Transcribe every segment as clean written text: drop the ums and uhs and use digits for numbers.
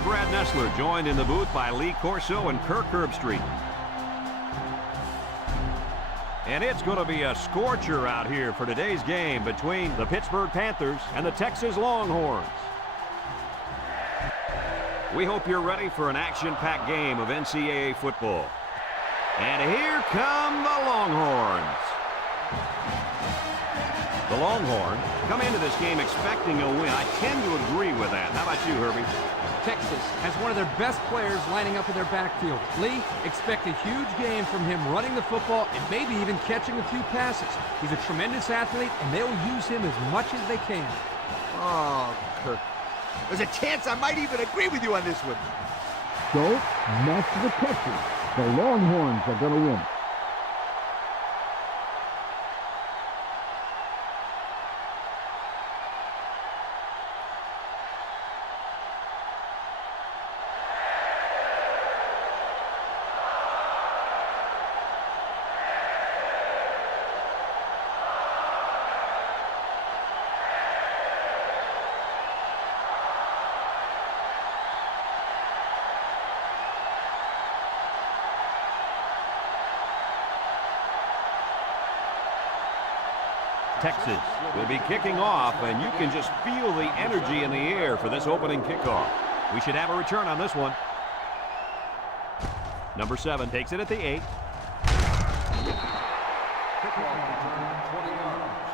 I'm Brad Nessler, joined in the booth by Lee Corso and Kirk Herbstreit. And it's going to be a scorcher out here for today's game between the Pittsburgh Panthers and the Texas Longhorns. We hope you're ready for an action-packed game of NCAA football. And here come the Longhorns. The Longhorns come into this game expecting a win. I tend to agree with that. How about you, Herbie? Texas has one of their best players lining up in their backfield. Lee, expect a huge game from him running the football and maybe even catching a few passes. He's a tremendous athlete, and they'll use him as much as they can. Oh, Kirk. There's a chance I might even agree with you on this one. Don't mess with Texas. The Longhorns are going to win. Texas will be kicking off, and you can just feel the energy in the air for this opening kickoff. We should have a return on this one. Number 7 takes it at the 8. Kickoff return, 20 yards.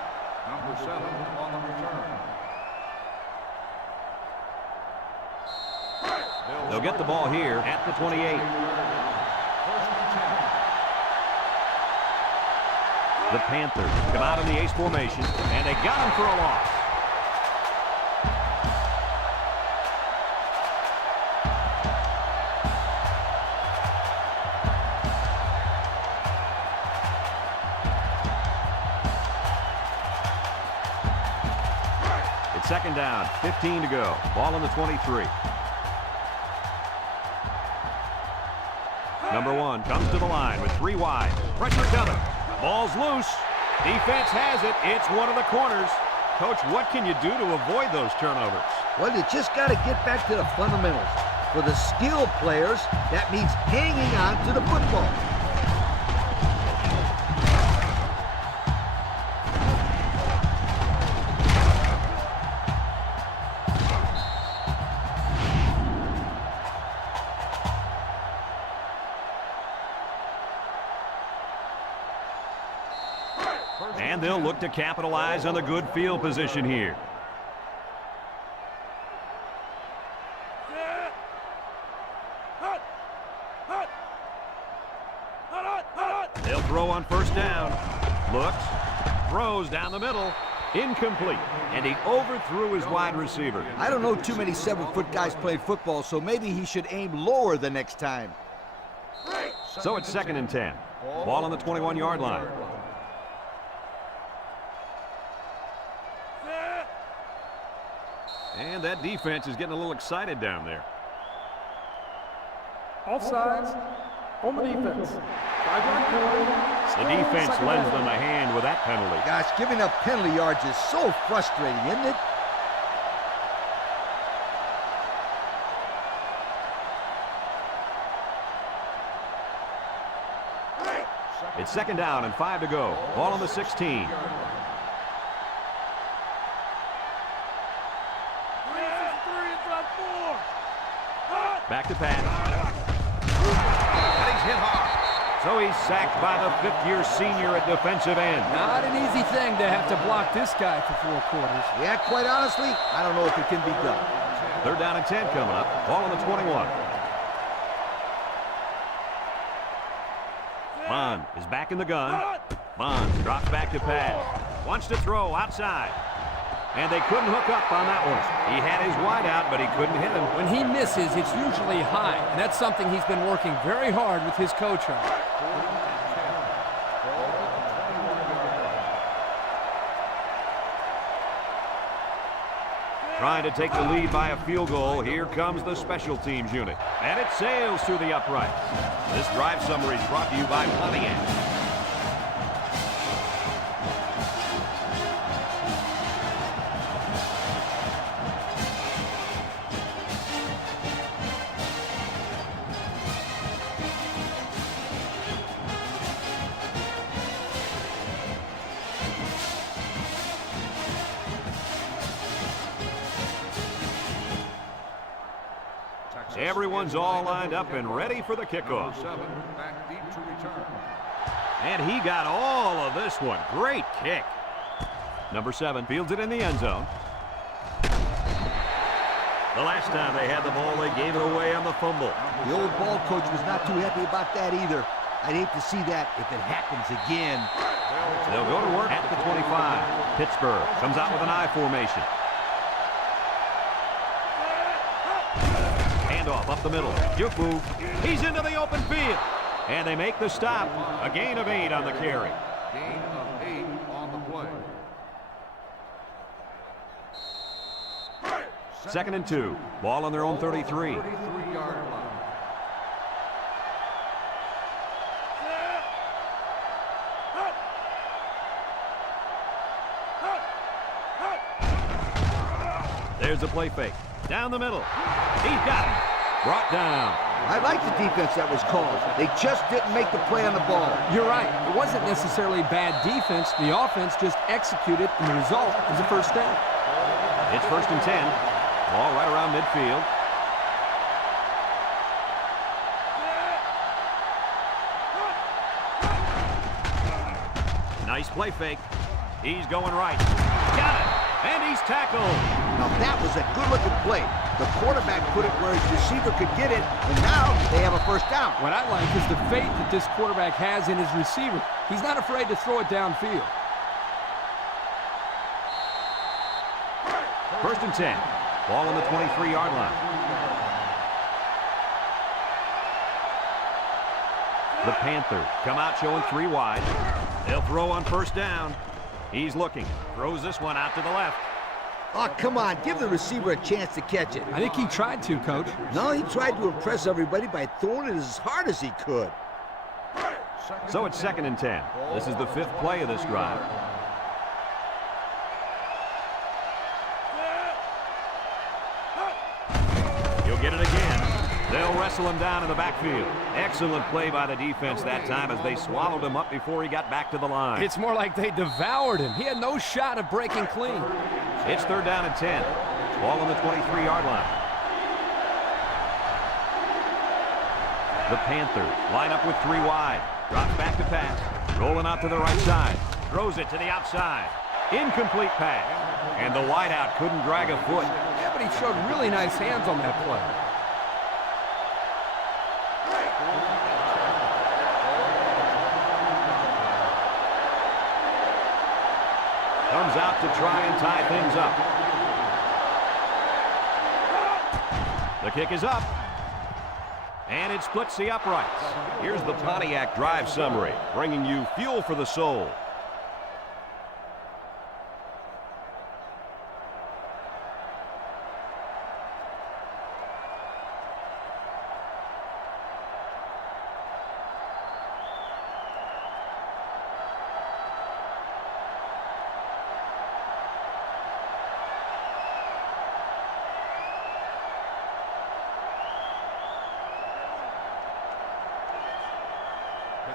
Number 7 on the return. They'll get the ball here at the 28. The Panthers come out in the ace formation, and they got him for a loss. It's second down, 15 to go. Ball on the 23. Number 1 comes to the line with 3 wide. Pressure coming. Ball's loose. Defense has it. It's one of the corners. Coach, what can you do to avoid those turnovers? Well, you just got to get back to the fundamentals. For the skilled players, that means hanging on to the football. And they'll look to capitalize on the good field position here. They'll throw on first down. Looks, throws down the middle. Incomplete. And he overthrew his wide receiver. I don't know too many 7-foot guys playing football, so maybe he should aim lower the next time. So it's second and 10. Ball on the 21-yard line. And that defense is getting a little excited down there. Offsides on the defense. 5-yard penalty. The defense lends them a hand with that penalty. Gosh, giving up penalty yards is so frustrating, isn't it? It's second down and 5 to go. Ball on the 16. Back to pass. And he's hit hard. So he's sacked by the 5th-year senior at defensive end. Not an easy thing to have to block this guy for 4 quarters. Yeah, quite honestly, I don't know if it can be done. Third down and 10 coming up. Ball on the 21. Bond is back in the gun. Bond drops back to pass. Wants to throw outside. And they couldn't hook up on that one. He had his wide out, but he couldn't hit him. When he misses, it's usually high, and that's something he's been working very hard with his coach on. Trying to take the lead by a field goal. Here comes the special teams unit. And it sails through the uprights. This drive summary is brought to you by Pontiac. Everyone's all lined up and ready for the Number kickoff. 7, back deep to return. And he got all of this one. Great kick. Number 7 fields it in the end zone. The last time they had the ball, they gave it away on the fumble. The old ball coach was not too happy about that either. I'd hate to see that if it happens again. They'll go to work at the 25. Pittsburgh comes out with an I formation. Handoff up the middle. Juke move. He's into the open field. And they make the stop. A gain of 8 on the carry. Gain of 8 on the play. 2nd and 2. Ball on their own 33. 33-yard line. There's a play fake. Down the middle. He's got it. Brought down. I like the defense that was called. They just didn't make the play on the ball. You're right. It wasn't necessarily bad defense. The offense just executed, and the result was a first down. It's 1st and 10. Ball right around midfield. Nice play fake. He's going right. Got it. And he's tackled. Now that was a good-looking play. The quarterback put it where his receiver could get it, and now they have a first down. What I like is the faith that this quarterback has in his receiver. He's not afraid to throw it downfield. 1st and 10. Ball on the 23-yard line. The Panthers come out showing 3 wide. They'll throw on 1st down. He's looking. Throws this one out to the left. Oh, come on. Give the receiver a chance to catch it. I think he tried to, Coach. No, he tried to impress everybody by throwing it as hard as he could. So it's 2nd and 10. This is the 5th play of this drive. He'll get it again. They'll wrestle him down in the backfield. Excellent play by the defense that time as they swallowed him up before he got back to the line. It's more like they devoured him. He had no shot of breaking clean. It's 3rd down and 10. Ball on the 23-yard line. The Panthers line up with 3 wide. Drops back to pass. Rolling out to the right side. Throws it to the outside. Incomplete pass. And the wideout couldn't drag a foot. Yeah, but he showed really nice hands on that play. Comes out to try and tie things up. The kick is up. And it splits the uprights. Here's the Pontiac drive summary, bringing you fuel for the soul.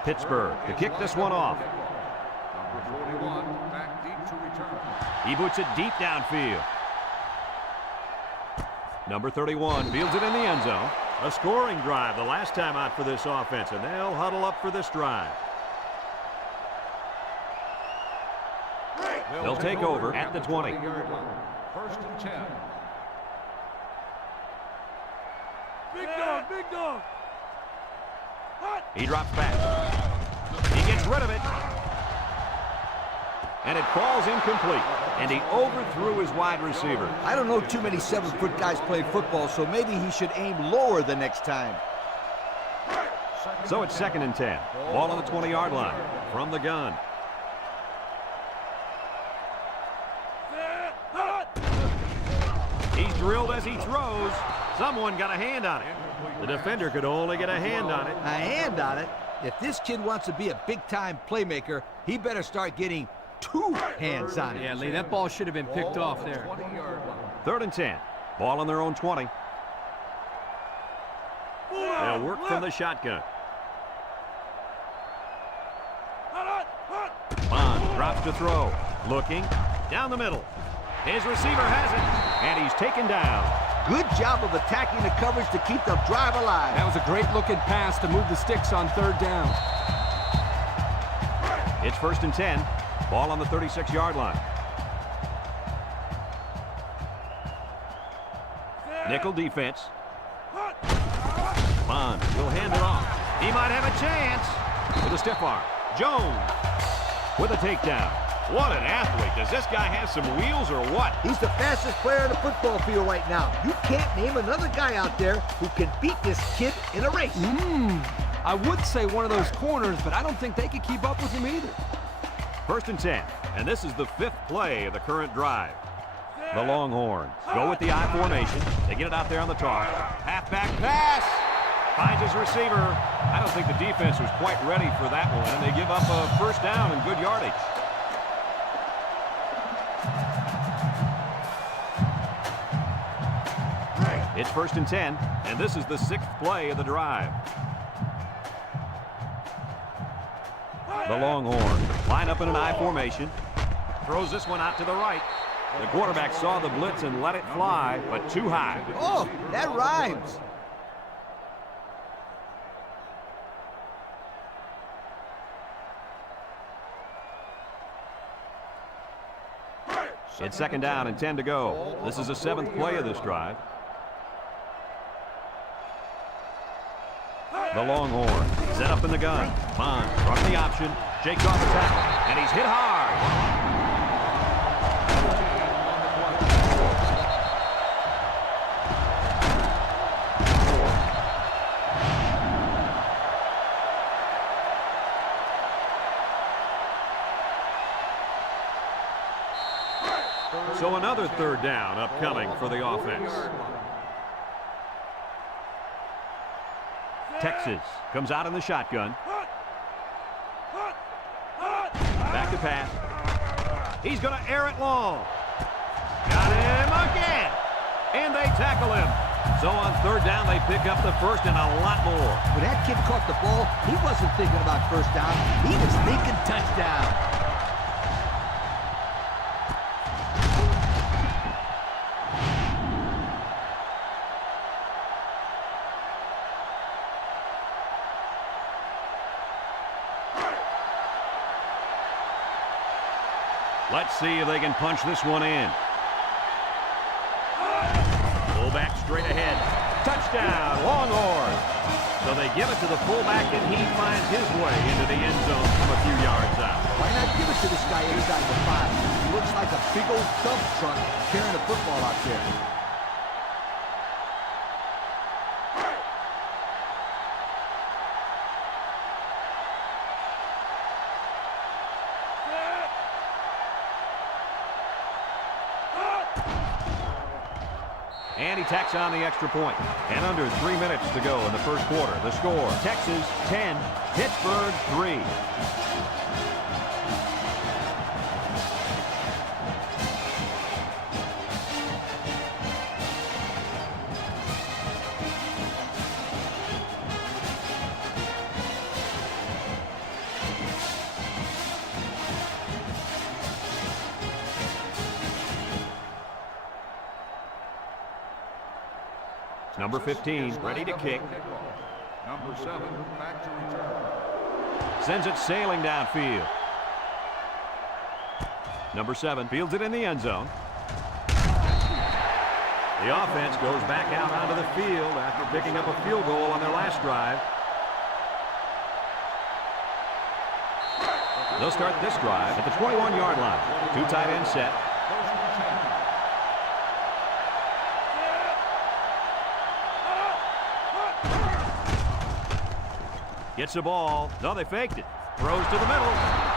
Pittsburgh to kick this one off. Number 41, back deep to return. He boots it deep downfield. Number 31 fields it in the end zone. A scoring drive the last time out for this offense, and they'll huddle up for this drive. They'll take over at the 20. 20-yard line. 1st and 10. Big dog, big dog. He drops back. He gets rid of it. And it falls incomplete. And he overthrew his wide receiver. I don't know too many 7-foot guys playing football, so maybe he should aim lower the next time. So it's 2nd and 10. Ball on the 20-yard line from the gun. He's drilled as he throws. Someone got a hand on it. The defender could only get a hand on it. A hand on it? If this kid wants to be a big-time playmaker, he better start getting 2 hands on it. Yeah, Lee, that ball should have been picked off there. 20-yard line. 3rd and 10. Ball on their own 20. They'll work from the shotgun. Bond drops to throw. Looking. Down the middle. His receiver has it. And he's taken down. Good job of attacking the coverage to keep the drive alive. That was a great-looking pass to move the sticks on third down. It's 1st and 10. Ball on the 36-yard line. Nickel defense. Bond will hand it off. He might have a chance with a stiff arm. Jones with a takedown. What an athlete. Does this guy have some wheels or what? He's the fastest player on the football field right now. You can't name another guy out there who can beat this kid in a race. I would say one of those corners, but I don't think they could keep up with him either. 1st and 10, and this is the 5th play of the current drive. The Longhorns go with the I formation. They get it out there on the toss. Halfback pass. Finds his receiver. I don't think the defense was quite ready for that one, and they give up a 1st down and good yardage. It's 1st and 10, and this is the 6th play of the drive. The Longhorns line up in an I formation. Throws this one out to the right. The quarterback saw the blitz and let it fly, but too high. Oh, that rhymes. It's 2nd down and 10 to go. This is the 7th play of this drive. The Longhorns set up in the gun. Bond from the option. Shakes off the tackle, and he's hit hard. So another 3rd down upcoming for the offense. Texas comes out in the shotgun. Back to pass. He's going to air it long. Got him again. And they tackle him. So on 3rd down, they pick up the 1st and a lot more. When that kid caught the ball, he wasn't thinking about 1st down. He was thinking touchdown. Let's see if they can punch this one in. Fullback straight ahead. Touchdown, Longhorns. So they give it to the fullback, and he finds his way into the end zone from a few yards out. Why not give it to this guy inside the 5? He looks like a big old dump truck carrying a football out there. And he tacks on the extra point. And under 3 minutes to go in the 1st quarter. The score, Texas 10, Pittsburgh 3. Number 15, ready to kick. Number 7, back to return. Sends it sailing downfield. Number 7 fields it in the end zone. The offense goes back out onto the field after picking up a field goal on their last drive. They'll start this drive at the 21-yard line. 2 tight end set. Gets the ball. No, they faked it. Throws to the middle.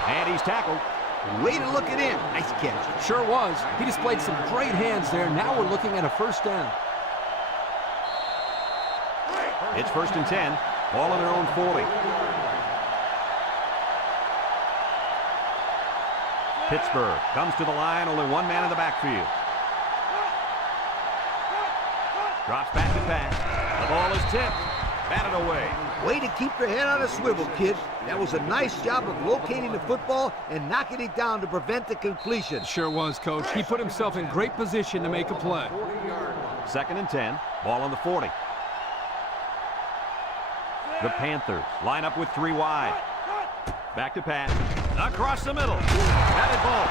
And he's tackled. Way to look it in. Nice catch. Sure was. He displayed some great hands there. Now we're looking at a 1st down. It's 1st and 10. Ball on their own 40. Pittsburgh comes to the line. Only 1 man in the backfield. Drops back to pass. The ball is tipped. Batted away. Way to keep your head on a swivel, kid. That was a nice job of locating the football and knocking it down to prevent the completion. Sure was, Coach. He put himself in great position to make a play. 40-yard line. 2nd and 10. Ball on the 40. The Panthers line up with 3 wide. Back to pass. Across the middle. Batted ball.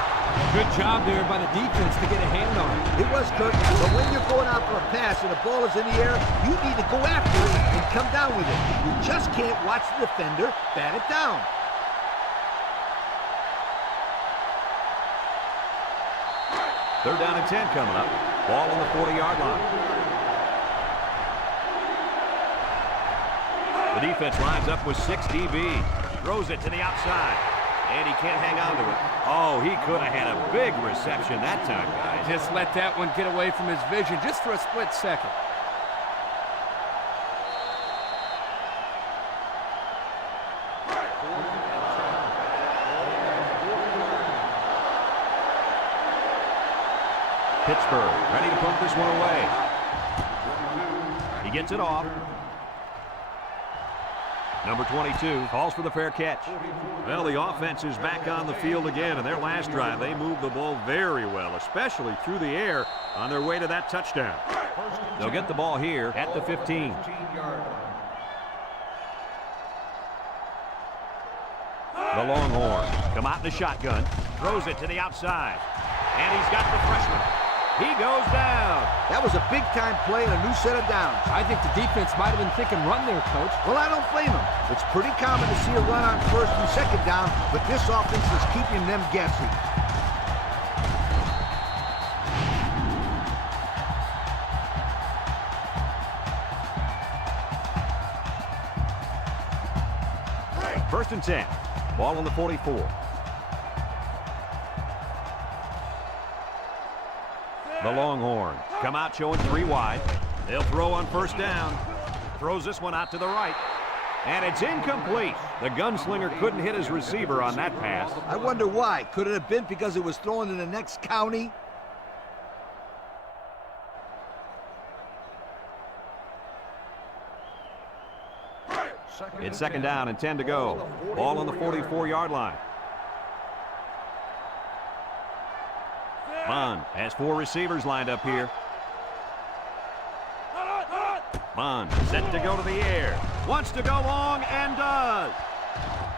Good job there by the defense to get a hand on it. It was, Kirk, but when you're going out for a pass and the ball is in the air, you need to go after it and come down with it. You just can't watch the defender bat it down. Third down and 10 coming up. Ball on the 40-yard line. The defense lines up with 6 DBs. Throws it to the outside. And he can't hang on to it. Oh, he could have had a big reception that time, guys. Just let that one get away from his vision just for a split second. Pittsburgh ready to pump this one away. He gets it off. Number 22 calls for the fair catch. Well, the offense is back on the field again. In their last drive, they moved the ball very well, especially through the air on their way to that touchdown. They'll get the ball here at the 15. The Longhorns come out in the shotgun. Throws it to the outside. And he's got the freshman. He goes down. That was a big-time play and a new set of downs. I think the defense might have been thinking run there, Coach. Well, I don't blame them. It's pretty common to see a run on 1st and 2nd down, but this offense is keeping them guessing. First and 10. Ball on the 44. The Longhorns come out showing 3 wide. They'll throw on 1st down. Throws this one out to the right. And it's incomplete. The gunslinger couldn't hit his receiver on that pass. I wonder why. Could it have been because it was thrown in the next county? It's 2nd down and 10 to go. Ball on the 44-yard line. Munn has 4 receivers lined up here. Munn set to go to the air. Wants to go long and does.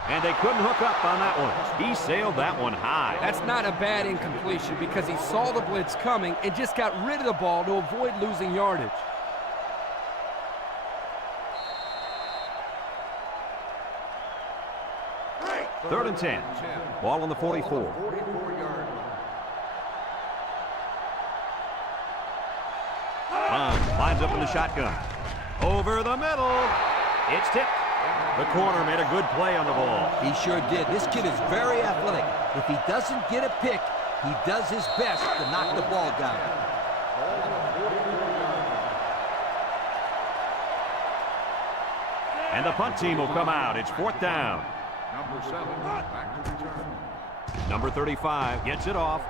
And they couldn't hook up on that one. He sailed that one high. That's not a bad incompletion because he saw the blitz coming and just got rid of the ball to avoid losing yardage. Third and 10. Ball on the 44. Lines up in the shotgun. Over the middle. It's tipped. The corner made a good play on the ball. He sure did. This kid is very athletic. If he doesn't get a pick, he does his best to knock the ball down. And the punt team will come out. It's 4th down. Number 7, back to return. Number 35 gets it off.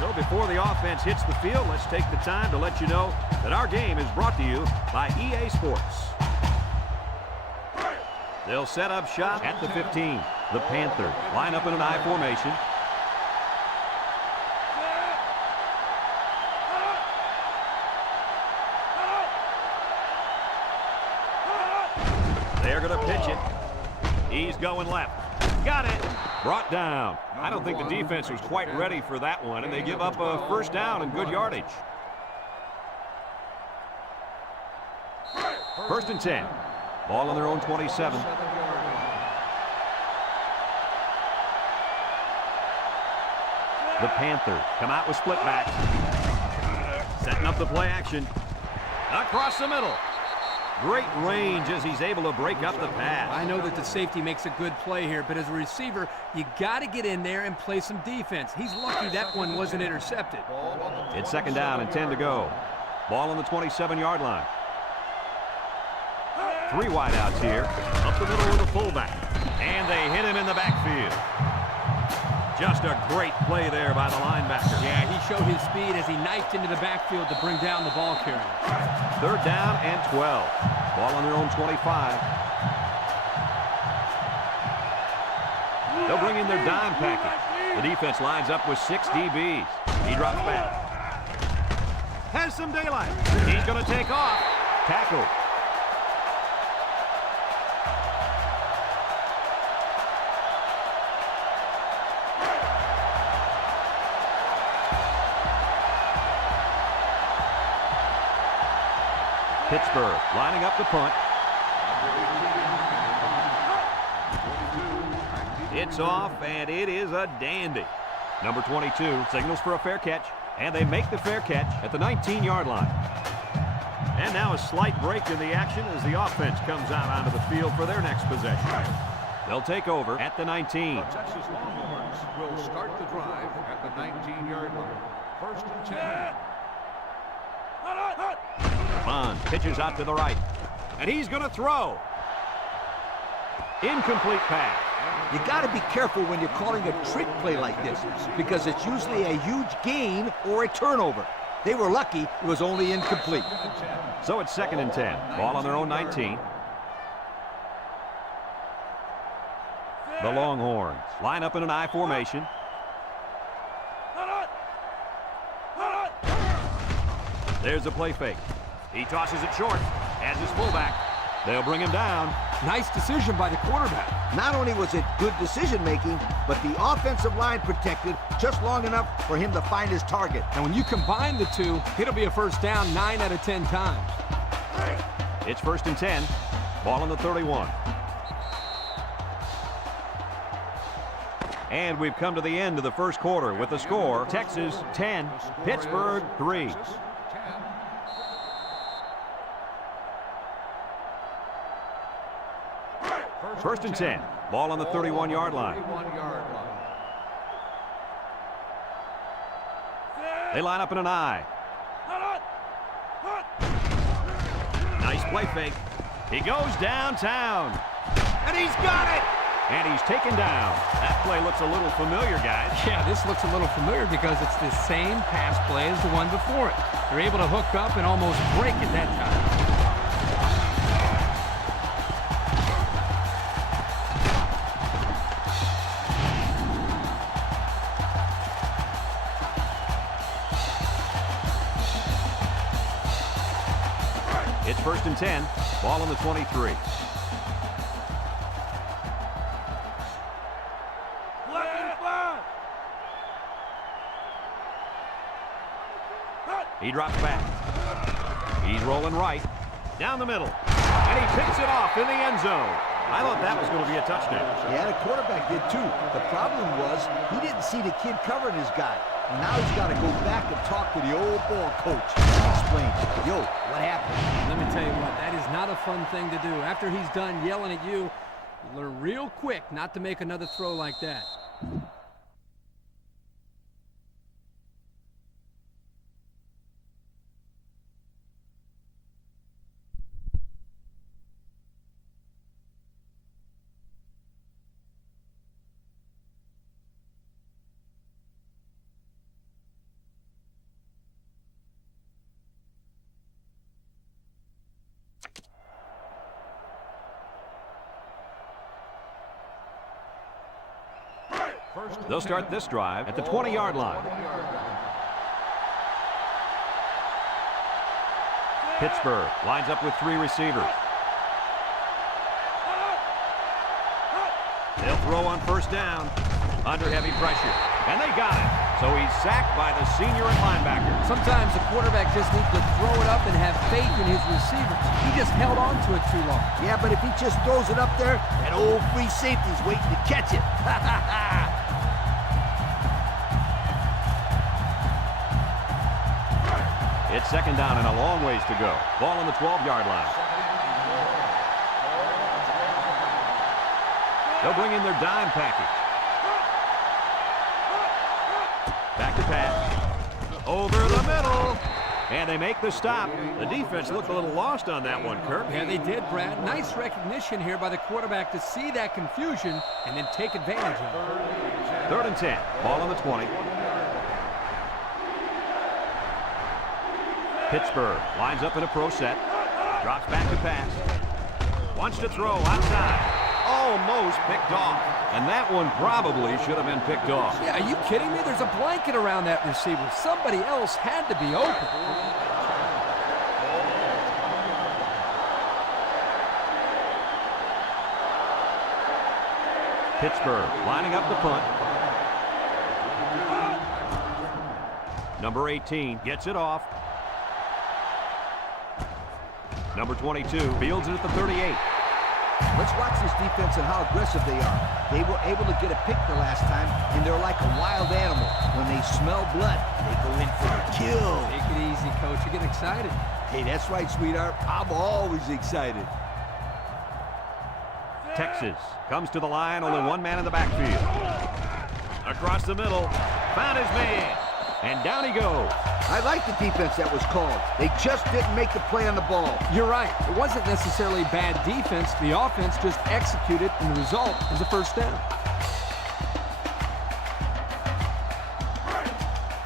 So before the offense hits the field, let's take the time to let you know that our game is brought to you by EA Sports. They'll set up shop at the 15. The Panthers line up in an I formation. They're going to pitch it. He's going left. Got it. Brought down. I don't think the defense was quite ready for that one, and they give up a 1st down and good yardage. 1st and 10. Ball on their own 27. The Panthers come out with split backs. Setting up the play action. Across the middle. Great range as he's able to break up the pass. I know that the safety makes a good play here, but as a receiver, you got to get in there and play some defense. He's lucky that one wasn't intercepted. It's 2nd down and 10 to go. Ball on the 27-yard line. 3 wideouts here. Up the middle with a fullback. And they hit him in the backfield. Just a great play there by the linebacker. Yeah, he showed his speed as he knifed into the backfield to bring down the ball carrier. 3rd down and 12. Ball on their own 25. They'll bring in their dime package. The defense lines up with 6 DBs. He drops back. Has some daylight. He's going to take off. Tackle. Pittsburgh lining up the punt. It's off, and it is a dandy. Number 22 signals for a fair catch, and they make the fair catch at the 19-yard line. And now a slight break in the action as the offense comes out onto the field for their next possession. They'll take over at the 19. The Texas Longhorns will start the drive at the 19-yard line. First and 10. Bond pitches out to the right, and he's going to throw. Incomplete pass. You got to be careful when you're calling a trick play like this because it's usually a huge gain or a turnover. They were lucky it was only incomplete. So it's 2nd and 10. Ball on their own 19. The Longhorns line up in an I formation. There's a play fake. He tosses it short as his fullback. They'll bring him down. Nice decision by the quarterback. Not only was it good decision-making, but the offensive line protected just long enough for him to find his target. And when you combine the two, it'll be a first down 9 out of 10 times. It's 1st and 10. Ball on the 31. And we've come to the end of the first quarter with the score, Texas 10, Pittsburgh 3. First and 10. Ball on the 31-yard line. They line up in an I. Nice play fake. He goes downtown. And he's got it! And he's taken down. That play looks a little familiar, guys. Yeah, this looks a little familiar because it's the same pass play as the one before it. They're able to hook up and almost break it that time. It's 1st and 10. Ball on the 23. He drops back. He's rolling right. Down the middle. And he picks it off in the end zone. I thought that was going to be a touchdown. Yeah, the quarterback did too. The problem was he didn't see the kid covering his guy. And now he's got to go back and talk to the old ball coach. Explain, yo, what happened? Let me tell you what, that is not a fun thing to do. After he's done yelling at you, learn real quick not to make another throw like that. They'll start this drive at the 20-yard line. Pittsburgh lines up with 3 receivers. They'll throw on first down under heavy pressure. And they got it. So he's sacked by the senior and linebacker. Sometimes the quarterback just needs to throw it up and have faith in his receivers. He just held on to it too long. Yeah, but if he just throws it up there, that old free safety's waiting to catch it. It's 2nd down and a long ways to go. Ball on the 12-yard line. They'll bring in their dime package. Back to pass. Over the middle. And they make the stop. The defense looked a little lost on that one, Kirk. Yeah, they did, Brad. Nice recognition here by the quarterback to see that confusion and then take advantage of it. 3rd and 10. Ball on the 20. Pittsburgh lines up in a pro set. Drops back to pass. Wants to throw outside. Almost picked off. And that one probably should have been picked off. Yeah, are you kidding me? There's a blanket around that receiver. Somebody else had to be open. Pittsburgh lining up the punt. Number 18 gets it off. Number 22 fields it at the 38. Let's watch this defense and how aggressive they are. They were able to get a pick the last time, and they're like a wild animal. When they smell blood, they go in for a kill. Take it easy, Coach. You're getting excited. Hey, that's right, sweetheart. I'm always excited. Texas comes to the line, only one man in the backfield. Across the middle, found his man, and down he goes. I like the defense that was called. They just didn't make the play on the ball. You're right. It wasn't necessarily bad defense. The offense just executed, and the result is a first down.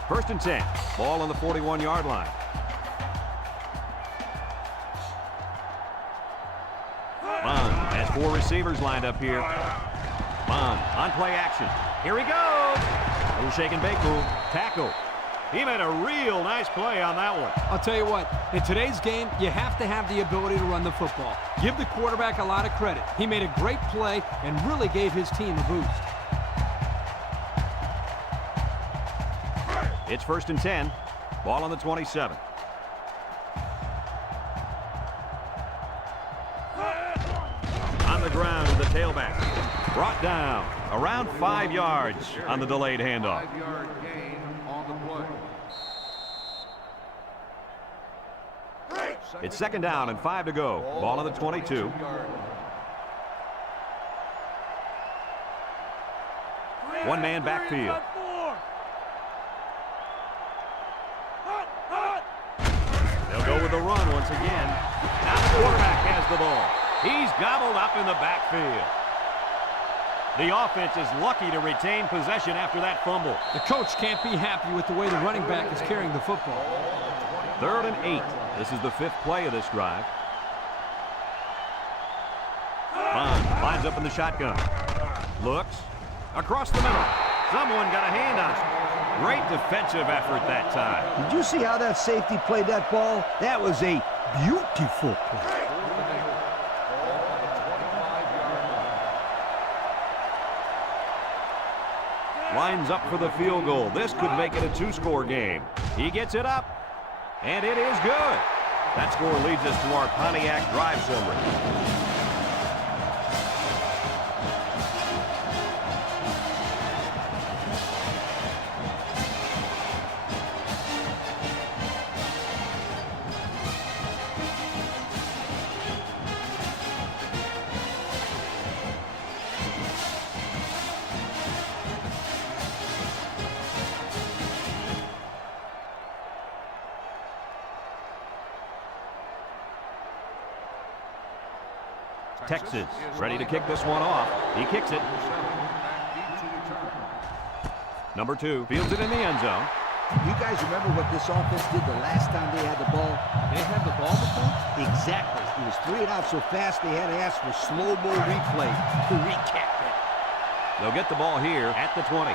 First and 10. Ball on the 41-yard line. Bond has 4 receivers lined up here. Bond on play action. Here he goes. Little shake and bake move. Tackle. He made a real nice play on that one. I'll tell you what, in today's game, you have to have the ability to run the football. Give the quarterback a lot of credit. He made a great play and really gave his team a boost. It's first and 10. Ball on the 27. On the ground with the tailback. Brought down around 5 yards on the delayed handoff. 5-yard gain on the play. It's second down and 5 to go. Ball on the 22. One man backfield. They'll go with the run once again. Now the quarterback has the ball. He's gobbled up in the backfield. The offense is lucky to retain possession after that fumble. The coach can't be happy with the way the running back is carrying the football. Third and 8. This is the 5th play of this drive. Bond lines up in the shotgun. Looks. Across the middle. Someone got a hand on it. Great defensive effort that time. Did you see how that safety played that ball? That was a beautiful play. Lines up for the field goal. This could make it a 2-score game. He gets it up, and it is good. That score leads us to our Pontiac drive summary. Texas ready to kick this one off. He kicks it. Number 2 fields it in the end zone. You guys remember what this offense did the last time they had the ball? They had the ball before? Exactly. It was 3 and out so fast they had to ask for slow-mo replay to recap it. They'll get the ball here at the 20.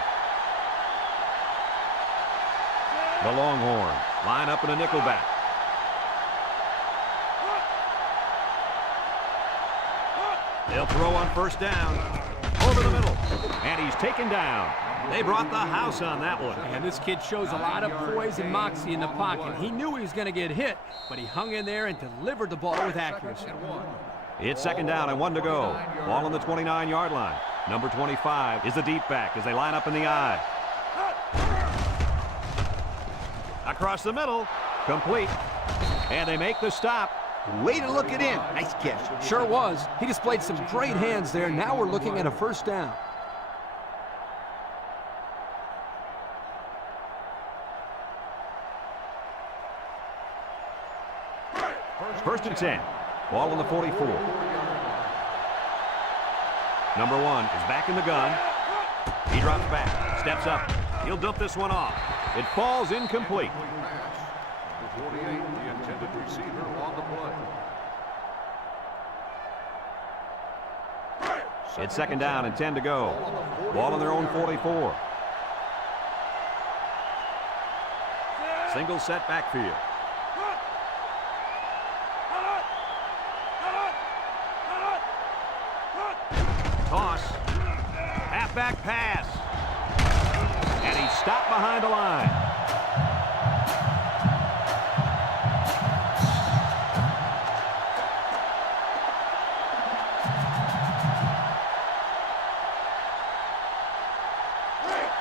The Longhorns line up in a nickelback. They'll throw on first down. Over the middle. And he's taken down. They brought the house on that one. And this kid shows a lot of poise and moxie in the pocket. He knew he was going to get hit, but he hung in there and delivered the ball with accuracy. It's second down and 1 to go. Ball on the 29-yard line. Number 25 is the deep back as they line up in the I. Across the middle. Complete. And they make the stop. Way to look it in. Nice catch. Sure was. He displayed some great hands there. Now we're looking at a first down. First and 10. Ball on the 44. Number 1 is back in the gun. He drops back. Steps up. He'll dump this one off. It falls incomplete. The 48, the intended receiver on the play. It's 2nd down and 10 to go. Ball on their own 44. Single set backfield. Toss. Halfback pass. And he's stopped behind the line.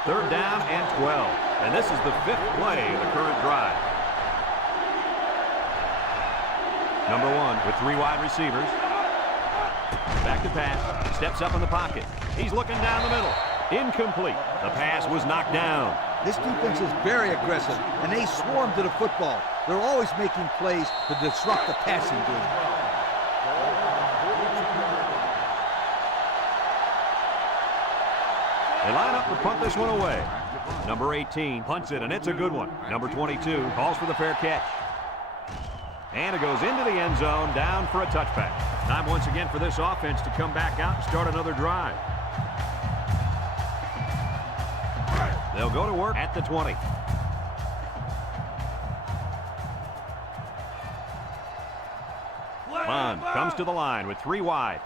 Third down and 12. And this is the 5th play of the current drive. Number 1 with 3 wide receivers. Back to pass. Steps up in the pocket. He's looking down the middle. Incomplete. The pass was knocked down. This defense is very aggressive, and they swarm to the football. They're always making plays to disrupt the passing game. They line up to punt this one away. Number 18 punts it, and it's a good one. Number 22 calls for the fair catch. And it goes into the end zone, down for a touchback. Time once again for this offense to come back out and start another drive. They'll go to work at the 20. Bond comes to the line with 3 wide.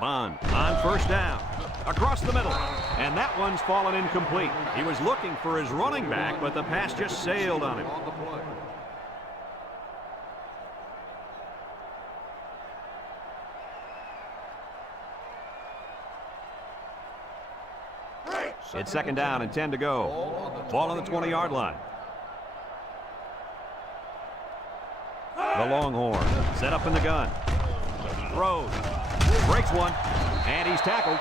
Bond on 1st down. Across the middle. And that one's fallen incomplete. He was looking for his running back, but the pass just sailed on him. It's 2nd down and 10 to go. Ball on the 20-yard line. The Longhorn set up in the gun. Throws. Breaks one. And he's tackled.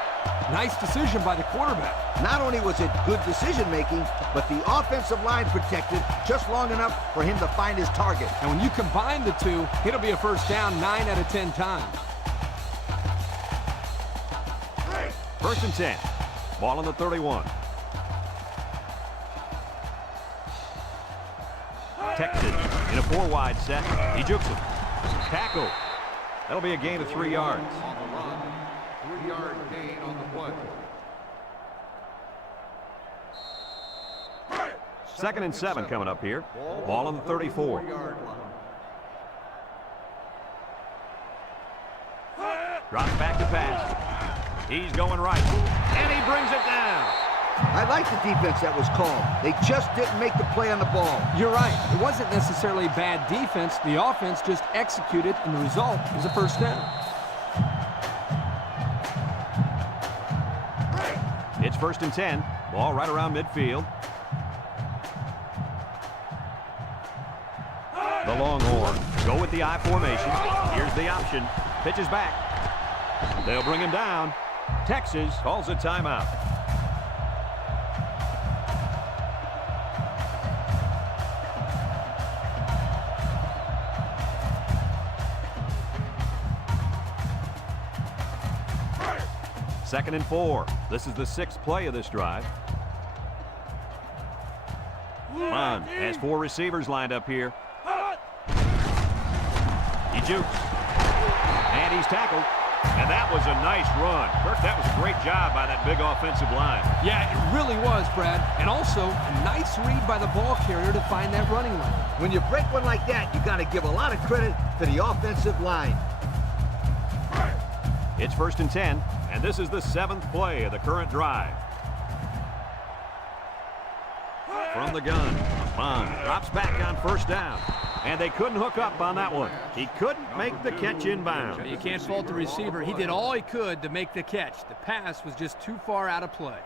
Nice decision by the quarterback. Not only was it good decision-making, but the offensive line protected just long enough for him to find his target. And when you combine the two, it'll be a 1st down 9 out of 10 times. 1st and 10. Ball on the 31. Texas in a 4-wide set. He jukes him. Tackle. That'll be a gain of 3 yards. On the run, 3-yard gain on the play. 2nd and 7 coming up here. Ball on the 34. Drops back to pass. He's going right. And he brings it down. I like the defense that was called. They just didn't make the play on the ball. You're right. It wasn't necessarily bad defense. The offense just executed, and the result is a 1st down. It's 1st and 10. Ball right around midfield. The Longhorns go with the I formation. Here's the option. Pitches back. They'll bring him down. Texas calls a timeout. Second and 4. This is the 6th play of this drive. Bond has 4 receivers lined up here. He jukes. And he's tackled. And that was a nice run. Kirk, that was a great job by that big offensive line. Yeah, it really was, Brad. And also, a nice read by the ball carrier to find that running lane. When you break one like that, you got to give a lot of credit to the offensive line. It's 1st and 10, and this is the 7th play of the current drive. From the gun, Bond drops back on 1st down. And they couldn't hook up on that one. He couldn't make the catch inbound. You can't fault the receiver. He did all he could to make the catch. The pass was just too far out of play.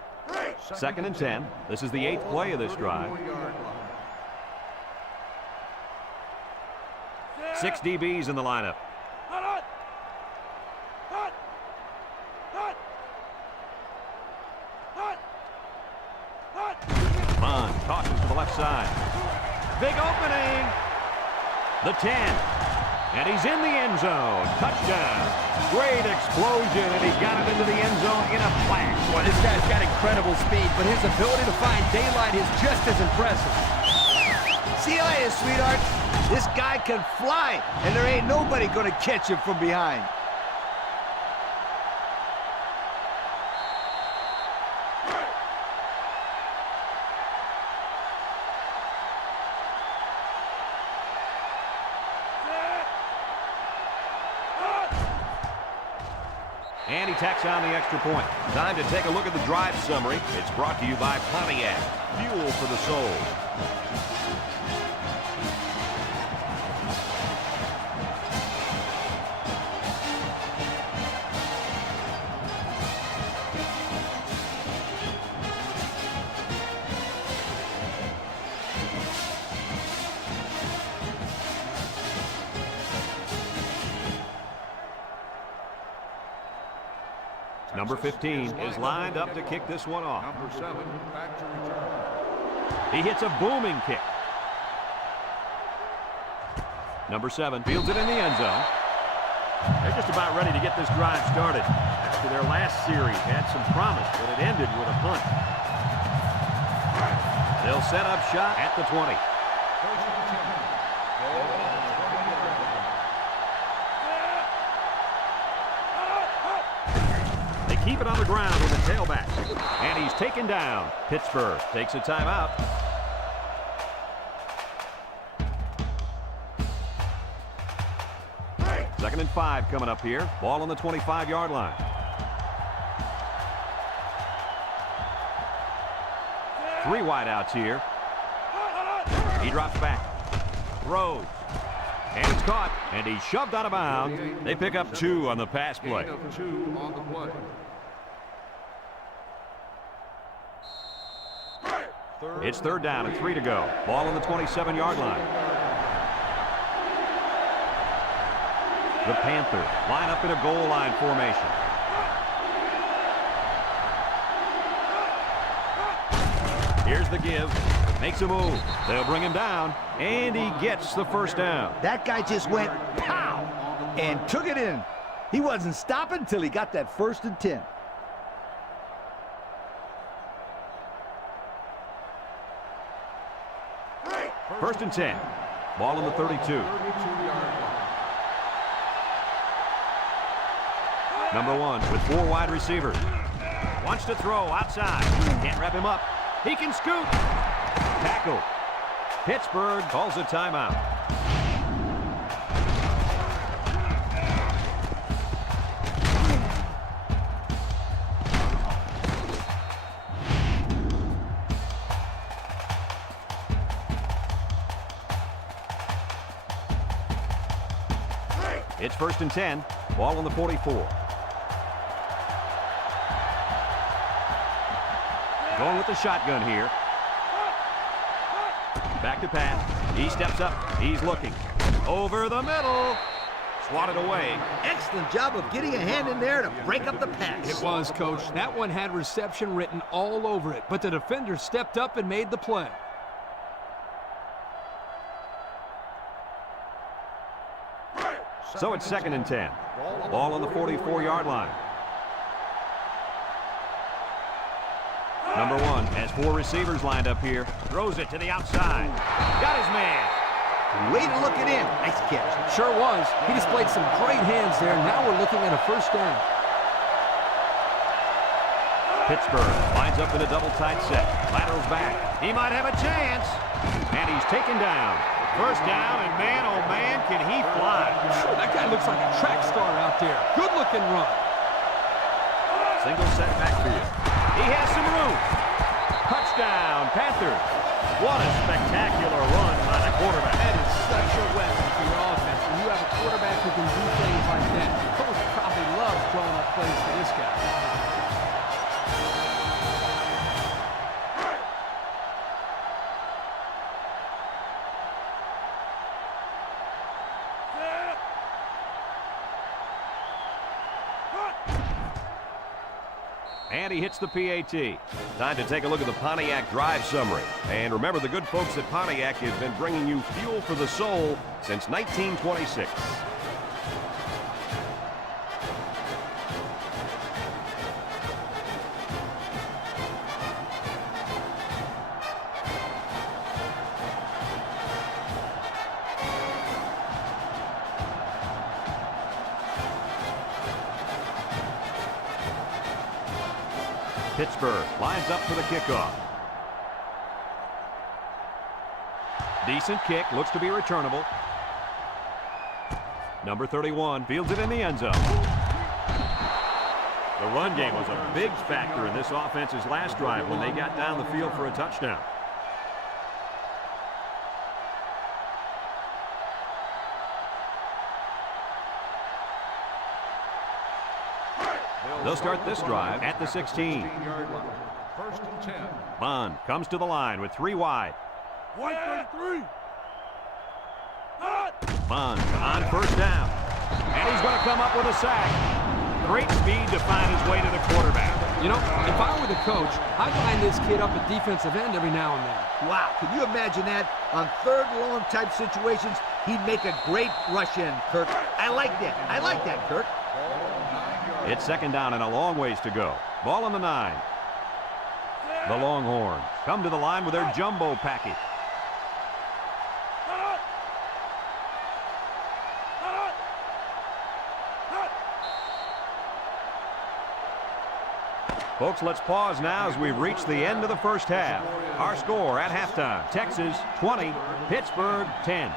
2nd and 10. This is the 8th play of this drive. 6 DBs in the lineup. Bond tosses to the left side. Big opening. The 10. And he's in the end zone. Touchdown. Great explosion, and he's got it into the end zone in a flash. Well, this guy's got incredible speed, but his ability to find daylight is just as impressive. See you later, sweetheart. This guy can fly, and there ain't nobody gonna catch him from behind. And he tacks on the extra point. Time to take a look at the drive summary. It's brought to you by Pontiac. Fuel for the soul. Number 15 is lined up to kick this one off. Number 7, back to return. He hits a booming kick. Number 7 fields it in the end zone. They're just about ready to get this drive started. After their last series had some promise, but it ended with a punt. They'll set up shop at the 20. First and 10. Ball on the 20-yard line. They keep it on the ground with the tailback. And he's taken down. Pittsburgh takes a timeout. Second and 5 coming up here. Ball on the 25-yard line. Three wideouts here. He drops back. Throws. And it's caught. And he's shoved out of bounds. They pick up 2 on the pass play. Gain of 2 on the play. It's third down and 3 to go. Ball on the 27-yard line. The Panthers line up in a goal line formation. Here's the give. Makes a move. They'll bring him down. And he gets the first down. That guy just went pow and took it in. He wasn't stopping till he got that 1st and 10. First and 10. Ball on the 32. 32-yard line. Number 1 with 4 wide receivers. Wants to throw outside. Can't wrap him up. He can scoot. Tackle. Pittsburgh calls a timeout. It's first and 10. Ball on the 44. Going with the shotgun here. Back to pass. He steps up. He's looking. Over the middle. Swatted away. Excellent job of getting a hand in there to break up the pass. It was, Coach. That one had reception written all over it, but the defender stepped up and made the play. So it's second and 10. Ball on the 44-yard line. Number 1 has 4 receivers lined up here. Throws it to the outside. Got his man. Way to look it in. Nice catch. Sure was. He displayed some great hands there. Now we're looking at a first down. Pittsburgh lines up in a double tight set. Laterals back. He might have a chance. And he's taken down. First down, and man, oh man, can he fly. That guy looks like a track star out there. Good-looking run. Single set backfield. He has some room. Touchdown, Panthers. What a spectacular run by the quarterback. That is such a weapon for your offense. When you have a quarterback who can do things like that, the coach probably loves throwing up plays for this guy. And he hits the PAT. Time to take a look at the Pontiac drive summary. And remember, the good folks at Pontiac have been bringing you fuel for the soul since 1926. Pittsburgh lines up for the kickoff. Decent kick, looks to be returnable. Number 31 fields it in the end zone. The run game was a big factor in this offense's last drive when they got down the field for a touchdown. They'll start this drive at the 16. First and 10. Bond comes to the line with 3 wide. 133. Bond on first down. And he's going to come up with a sack. Great speed to find his way to the quarterback. You know, if I were the coach, I'd line this kid up at defensive end every now and then. Wow, can you imagine that? On third and long type situations, he'd make a great rush in, Kirk. I like that. I like that, Kirk. It's second down and a long ways to go. Ball on the 9. The Longhorns come to the line with their jumbo package. Folks, let's pause now as we've reached the end of the first half. Our score at halftime, Texas 20, Pittsburgh 10.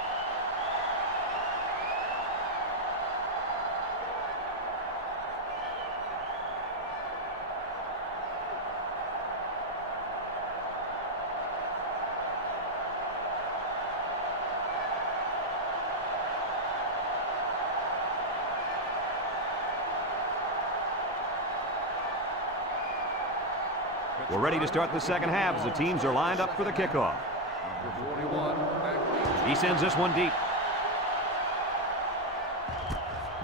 We're ready to start the second half as the teams are lined up for the kickoff. He sends this one deep.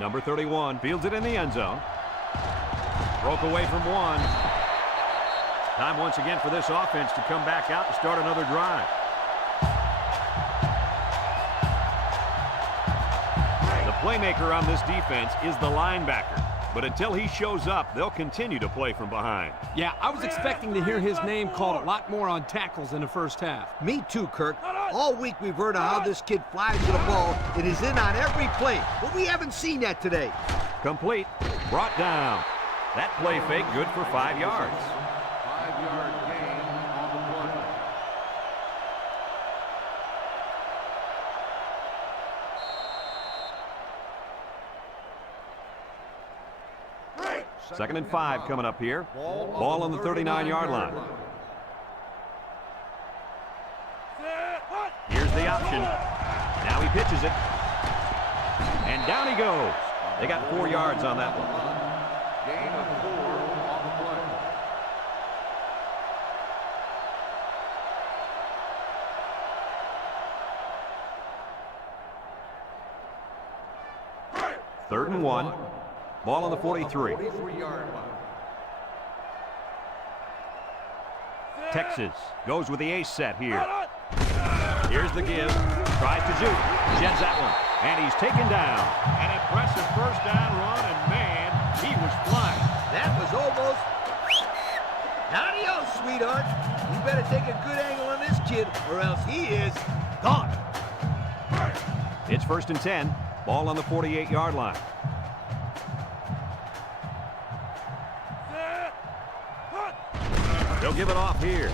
Number 31 fields it in the end zone. Broke away from one. Time once again for this offense to come back out and start another drive. The playmaker on this defense is the linebacker. But until he shows up, they'll continue to play from behind. Yeah, I was expecting to hear his name called a lot more on tackles in the first half. Me too, Kirk. All week we've heard of how this kid flies to the ball and is in on every play, but we haven't seen that today. Complete. Brought down. That play fake good for 5 yards. 5-yard gain on the play. Second and 5 coming up here. Ball on the 39-yard line. Here's the option. Now he pitches it. And down he goes. They got 4 yards on that one. Gain of 4 on the play. Third and 1. Ball on the 43. 43-yard line. Texas goes with the ace set here. Here's the give. Tries to juke. Sheds that one. And he's taken down. An impressive first down run, and man, he was flying. That was almost... Adios, sweetheart. You better take a good angle on this kid, or else he is gone. It's first and 10. Ball on the 48-yard line. They'll give it off here.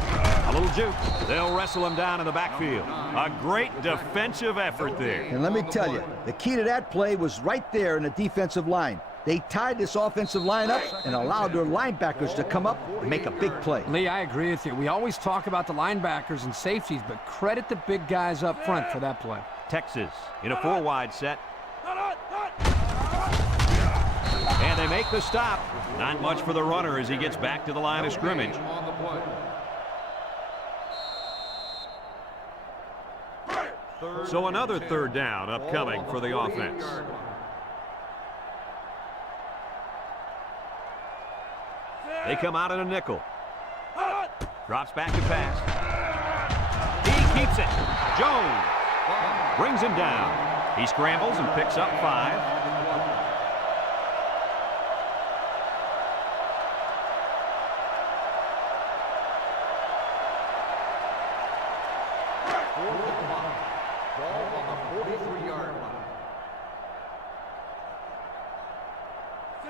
A little juke. They'll wrestle him down in the backfield. A great defensive effort there. And let me tell you, the key to that play was right there in the defensive line. They tied this offensive line up and allowed their linebackers to come up and make a big play. Lee, I agree with you. We always talk about the linebackers and safeties, but credit the big guys up front for that play. Texas in a 4-wide set. And they make the stop. Not much for the runner as he gets back to the line of scrimmage. On the play. So another third down upcoming for the offense. They come out in a nickel. Drops back to pass. He keeps it. Jones brings him down. He scrambles and picks up 5.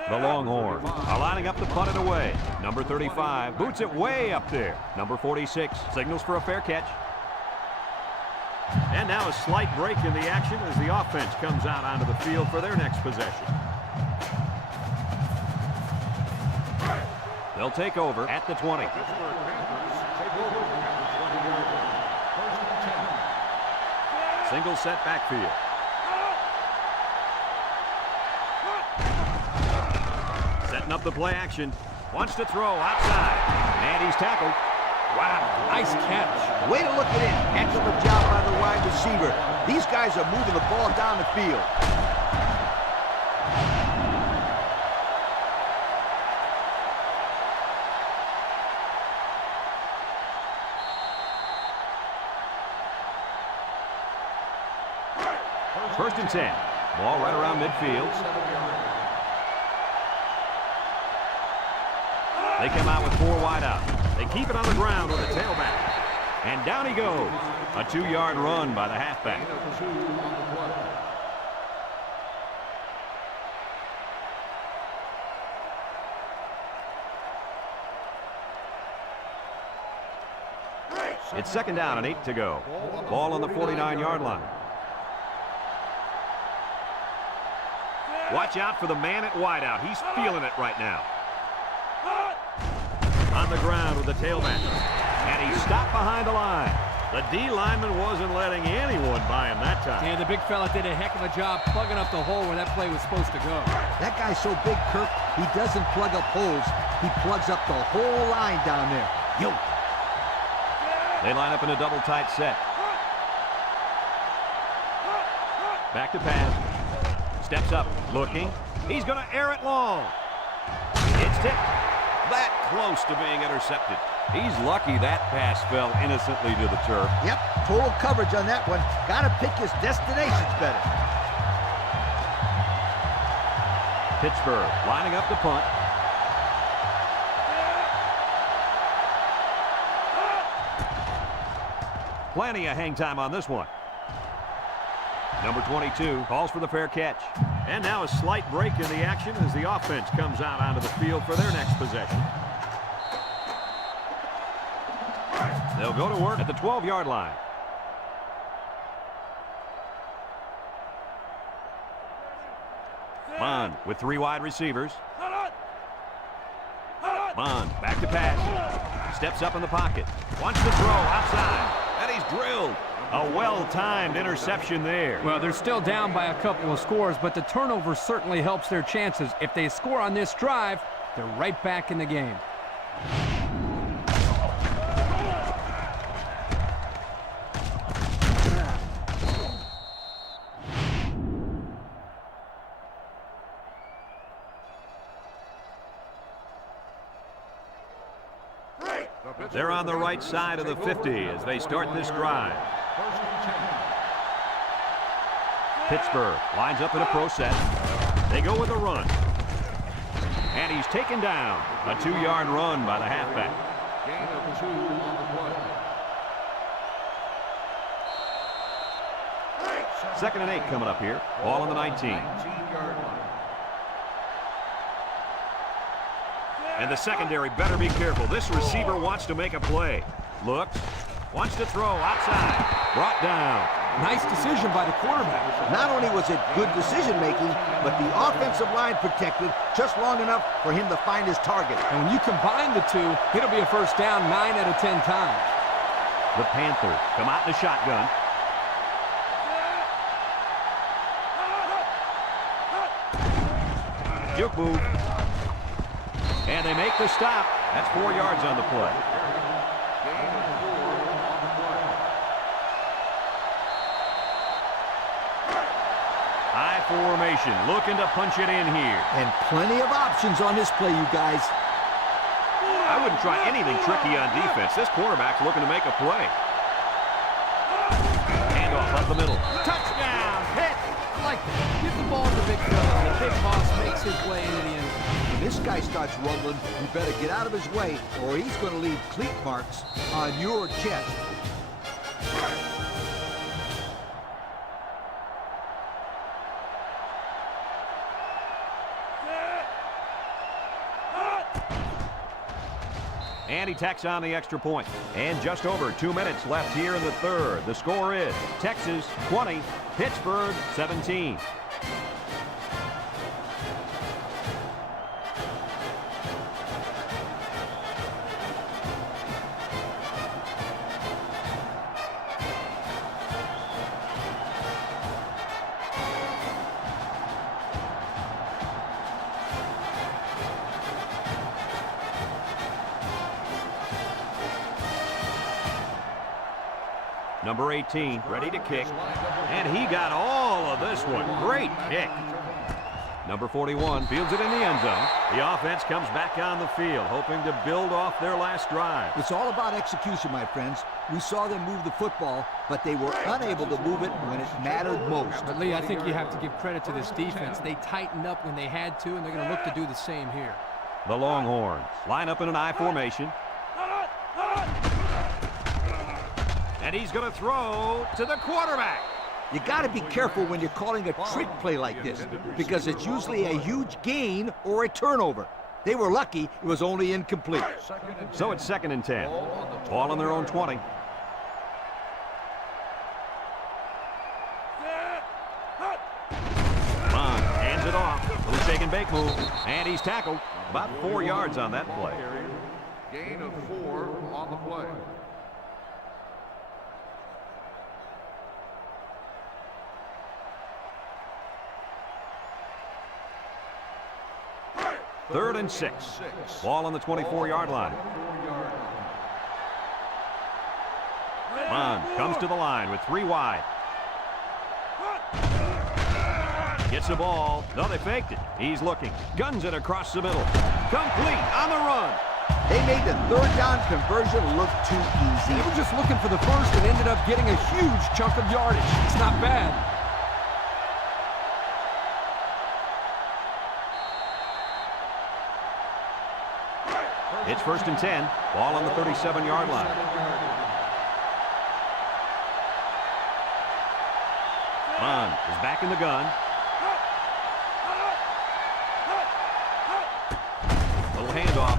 The Longhorns are lining up the punt and away. Number 35 boots it way up there. Number 46 signals for a fair catch. And now a slight break in the action as the offense comes out onto the field for their next possession. They'll take over at the 20. Pittsburgh Panthers take over at the 20-yard line. First and 10. Single set backfield. Setting up the play action. Wants to throw outside. And he's tackled. Wow, nice catch. Way to look it in. Heck of a job by the wide receiver. These guys are moving the ball down the field. First and 10. Ball right around midfield. They come out with 4 wide out. They keep it on the ground with a tailback. And down he goes. A 2-yard run by the halfback. Gain of 2 on the play. It's second down and 8 to go. Ball on the 49-yard line. Watch out for the man at wideout. He's feeling it right now. On the ground with the tailback. And he stopped behind the line. The D lineman wasn't letting anyone by him that time. Yeah, the big fella did a heck of a job plugging up the hole where that play was supposed to go. That guy's so big, Kirk, he doesn't plug up holes. He plugs up the whole line down there. Yo. They line up in a double tight set. Back to pass. Steps up, looking. He's going to air it long. It's tipped. That close to being intercepted. He's lucky that pass fell innocently to the turf. Yep, total coverage on that one. Got to pick his destinations better. Pittsburgh lining up the punt. Plenty of hang time on this one. Number 22 calls for the fair catch. And now a slight break in the action as the offense comes out onto the field for their next possession. They'll go to work at the 12-yard line. Bond with 3 wide receivers. Bond back to pass. Steps up in the pocket. Wants to throw outside. And he's drilled. A well-timed interception there. Well, they're still down by a couple of scores, but the turnover certainly helps their chances. If they score on this drive, they're right back in the game. They're on the right side of the 50 as they start this drive. First and 10. Pittsburgh lines up in a pro set. They go with a run. And he's taken down. A 2-yard run by the halfback. Gain of 2 on the play. Second and 8 coming up here. Ball on the 19. 19-yard line. And the secondary better be careful. This receiver wants to make a play. Looks. Wants to throw outside. Brought down. Nice decision by the quarterback. Not only was it good decision-making, but the offensive line protected just long enough for him to find his target. And when you combine the two, it'll be a first down 9 out of 10 times. The Panthers come out in the shotgun. Juke move. And they make the stop. That's 4 yards on the play. Gain of 4 on the play. High formation, looking to punch it in here. And plenty of options on this play, you guys. I wouldn't try anything tricky on defense. This quarterback's looking to make a play. Handoff up the middle. Touchdown, hit. I like that. Give the ball to the big fella. The big boss makes his way into the end zone. When this guy starts rumbling, you better get out of his way, or he's going to leave cleat marks on your chest. And he tacks on the extra point. And just over 2 minutes left here in the third. The score is Texas 20, Pittsburgh 17. Number 18, ready to kick. And he got all of this one. Great kick. Number 41 fields it in the end zone. The offense comes back on the field, hoping to build off their last drive. It's all about execution, my friends. We saw them move the football, but they were unable to move it when it mattered most. But, Lee, I think you have to give credit to this defense. They tightened up when they had to, and they're going to look to do the same here. The Longhorns line up in an I formation. And he's going to throw to the quarterback. You got to be careful when you're calling a trick play like this, because it's usually a huge gain or a turnover. They were lucky it was only incomplete. So it's 2nd and 10. Ball on their own 20. Bond hands it off. Little shake and bake move. And he's tackled. About 4 yards on that play. Gain of 4 on the play. Third and 6. Ball on the 24-yard line. Bond comes to the line with 3 wide. Gets the ball. No, they faked it. He's looking. Guns it across the middle. Complete on the run. They made the third down conversion look too easy. They were just looking for the first and ended up getting a huge chunk of yardage. It's not bad. It's 1st and 10. Ball on the 37-yard line. Bond is back in the gun. Little handoff,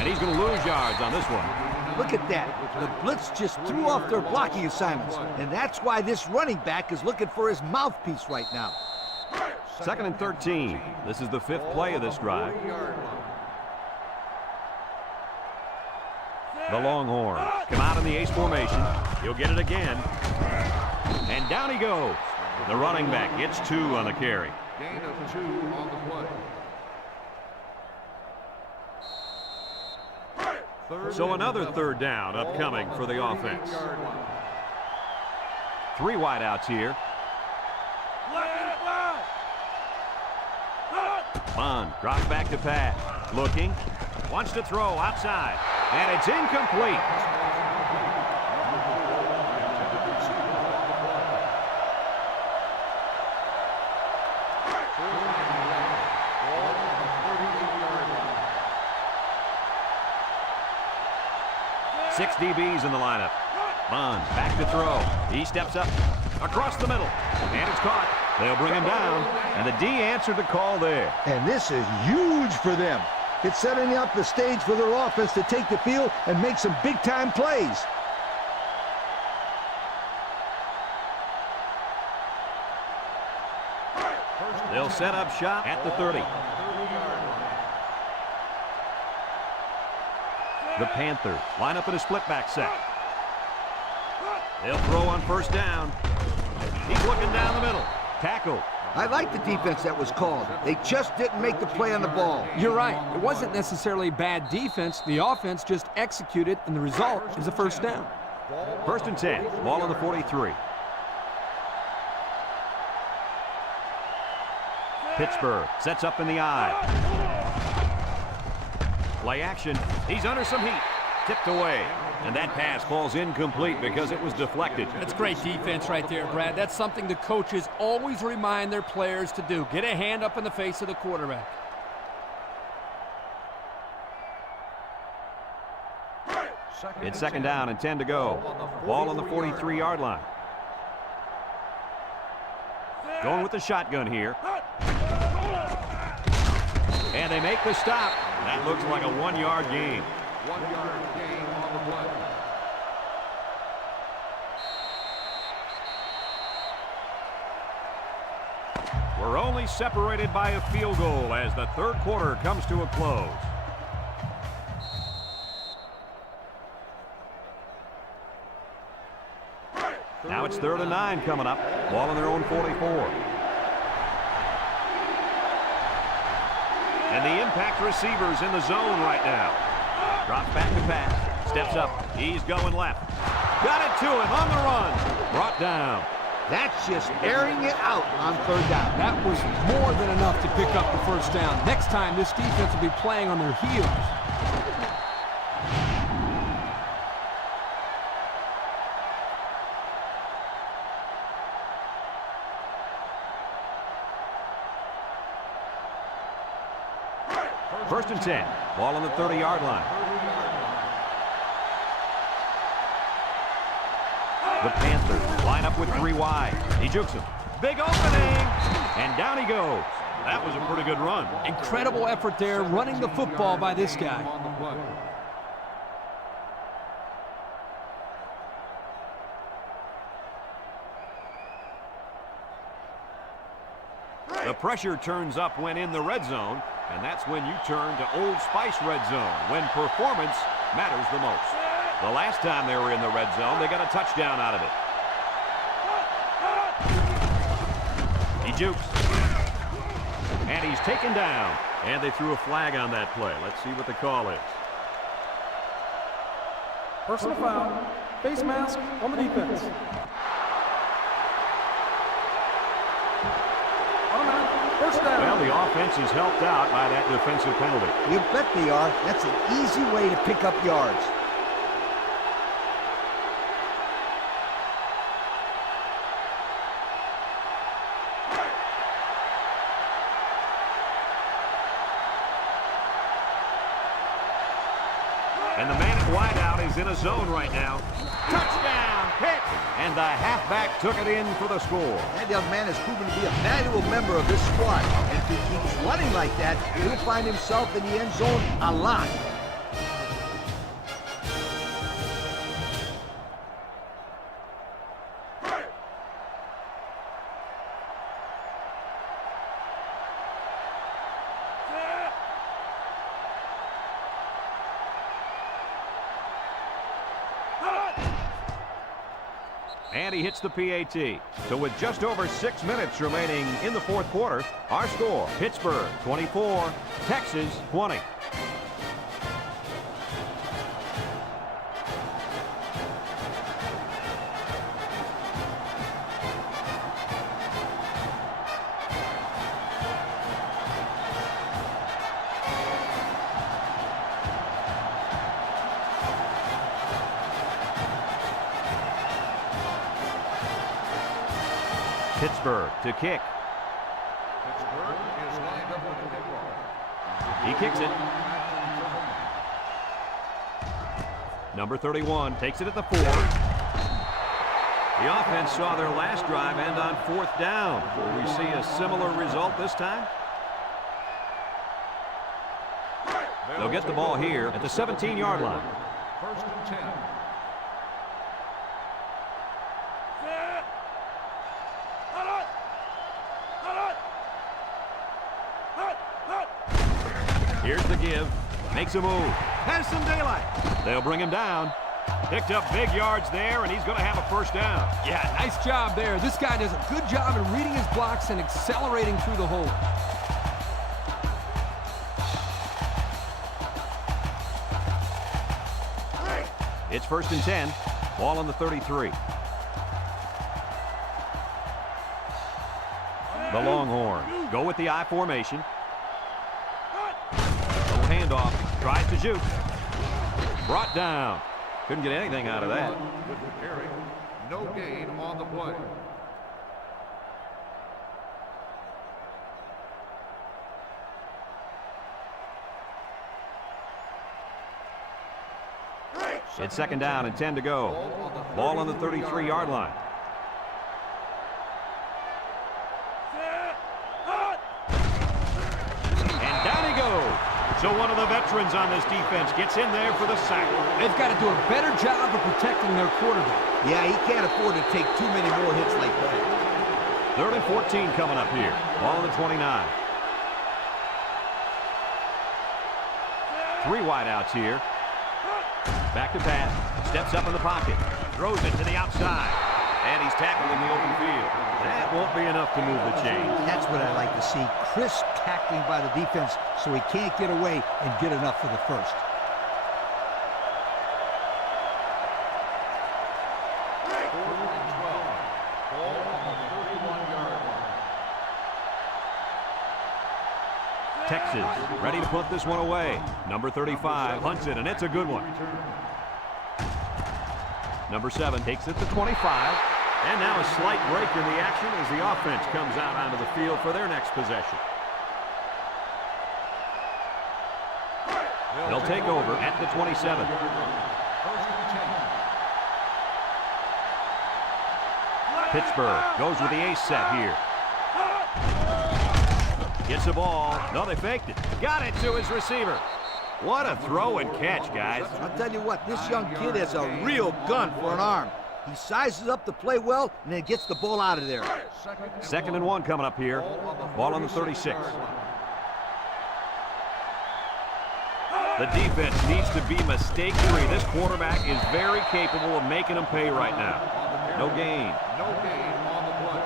and he's going to lose yards on this one. Look at that. The blitz just threw off their blocking assignments, and that's why this running back is looking for his mouthpiece right now. 2nd and 13. This is the 5th play of this drive. The Longhorns come out in the ace formation. He'll get it again. And down he goes. The running back gets 2 on the carry. Gain of 2 on the play. So another 3rd down upcoming for the offense. 3 wideouts here. Bond drops back to pass. Looking. Wants to throw outside. And it's incomplete. Six DBs in the lineup. Bond back to throw. He steps up across the middle. And it's caught. They'll bring him down. And the D answered the call there. And this is huge for them. It's setting up the stage for their offense to take the field and make some big-time plays. They'll set up shop at the 30. The Panthers line up in a split-back set. They'll throw on 1st down. He's looking down the middle. Tackle. I like the defense that was called. They just didn't make the play on the ball. You're right. It wasn't necessarily bad defense. The offense just executed, and the result is a 1st down. 1st and 10. Ball on the 43. Pittsburgh sets up in the eye. Play action. He's under some heat. Tipped away. And that pass falls incomplete because it was deflected. That's great defense right there, Brad. That's something the coaches always remind their players to do. Get a hand up in the face of the quarterback. It's 2nd down and 10 to go. Ball on the 43-yard line. Going with the shotgun here. And they make the stop. That looks like a 1-yard gain. 1-yard gain on the play. We're only separated by a field goal as the third quarter comes to a close. Now it's 3rd and 9 coming up. Ball on their own 44. And the impact receiver's in the zone right now. Drops back to pass. Steps up. He's going left. Got it to him on the run. Brought down. That's just airing it out on 3rd down. That was more than enough to pick up the first down. Next time, this defense will be playing on their heels. First and 10. Ball on the 30-yard line. The Panthers line up with 3 wide. He jukes him. Big opening. And down he goes. That was a pretty good run. Incredible effort there running the football by this guy. On the play. The pressure turns up when in the red zone, and that's when you turn to Old Spice red zone, when performance matters the most. The last time they were in the red zone, they got a touchdown out of it. He jukes. And he's taken down. And they threw a flag on that play. Let's see what the call is. Personal foul. Face mask on the defense. Automatic. First down. Well, the offense is helped out by that defensive penalty. You bet they are. That's an easy way to pick up yards. And the man at wideout is in a zone right now. Touchdown, hit, and the halfback took it in for the score. That young man has proven to be a valuable member of this squad. And if he keeps running like that, he'll find himself in the end zone a lot. And he hits the PAT. So with just over 6 minutes remaining in the fourth quarter, our score, Pittsburgh 24, Texas 20. Pittsburgh to kick. Pittsburgh is lined up with the kickoff. He kicks it. Number 31 takes it at the 4. The offense saw their last drive end on 4th down. Will we see a similar result this time? They'll get the ball here at the 17-yard line. First and 10. Here's the give. Makes a move. Has some daylight. They'll bring him down. Picked up big yards there, and he's going to have a first down. Yeah, nice job there. This guy does a good job in reading his blocks and accelerating through the hole. It's first and 10. Ball on the 33. The Longhorns go with the I formation. Little handoff. Tries to shoot. Brought down. Couldn't get anything out of that. With the carry. No gain on the play. It's second down and 10 to go. Ball on the 33-yard line. And down he goes. So one of the veterans on this defense gets in there for the sack. They've got to do a better job of protecting their quarterback. Yeah, he can't afford to take too many more hits like that. 3rd and 14 coming up here. Ball on the 29. 3 wideouts here. Back to pass. Steps up in the pocket. Throws it to the outside. And he's tackled in the open field. That won't be enough to move the chains. That's what I like to see. Crisp tackling by the defense so he can't get away and get enough for the first. Texas ready to punt this one away. Number 35 punts it, and it's a good one. Number 7 takes it to 25. And now a slight break in the action as the offense comes out onto the field for their next possession. They'll take over at the 27. Pittsburgh goes with the ace set here. Gets the ball. No, they faked it. Got it to his receiver. What a throw and catch, guys. I'll tell you what, this young kid has a real gun for an arm. He sizes up the play well and then gets the ball out of there. 2nd and 1 coming up here. Ball on the 36. The defense needs to be mistake-free. This quarterback is very capable of making them pay right now. No gain. No gain on the play.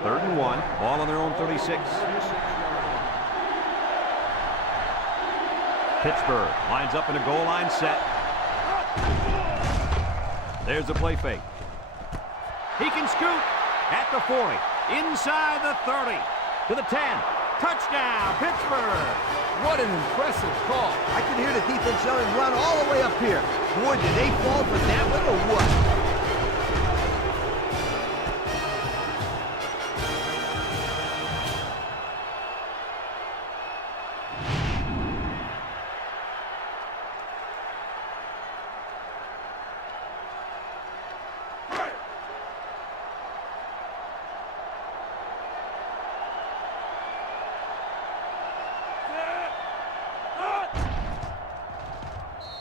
Third and 1. Ball on their own 36. Pittsburgh lines up in a goal line set. There's the play fake. He can scoot at the 40. Inside the 30. To the 10. Touchdown, Pittsburgh. What an impressive call. I can hear the defense yelling, run all the way up here. Boy, did they fall for that one or what?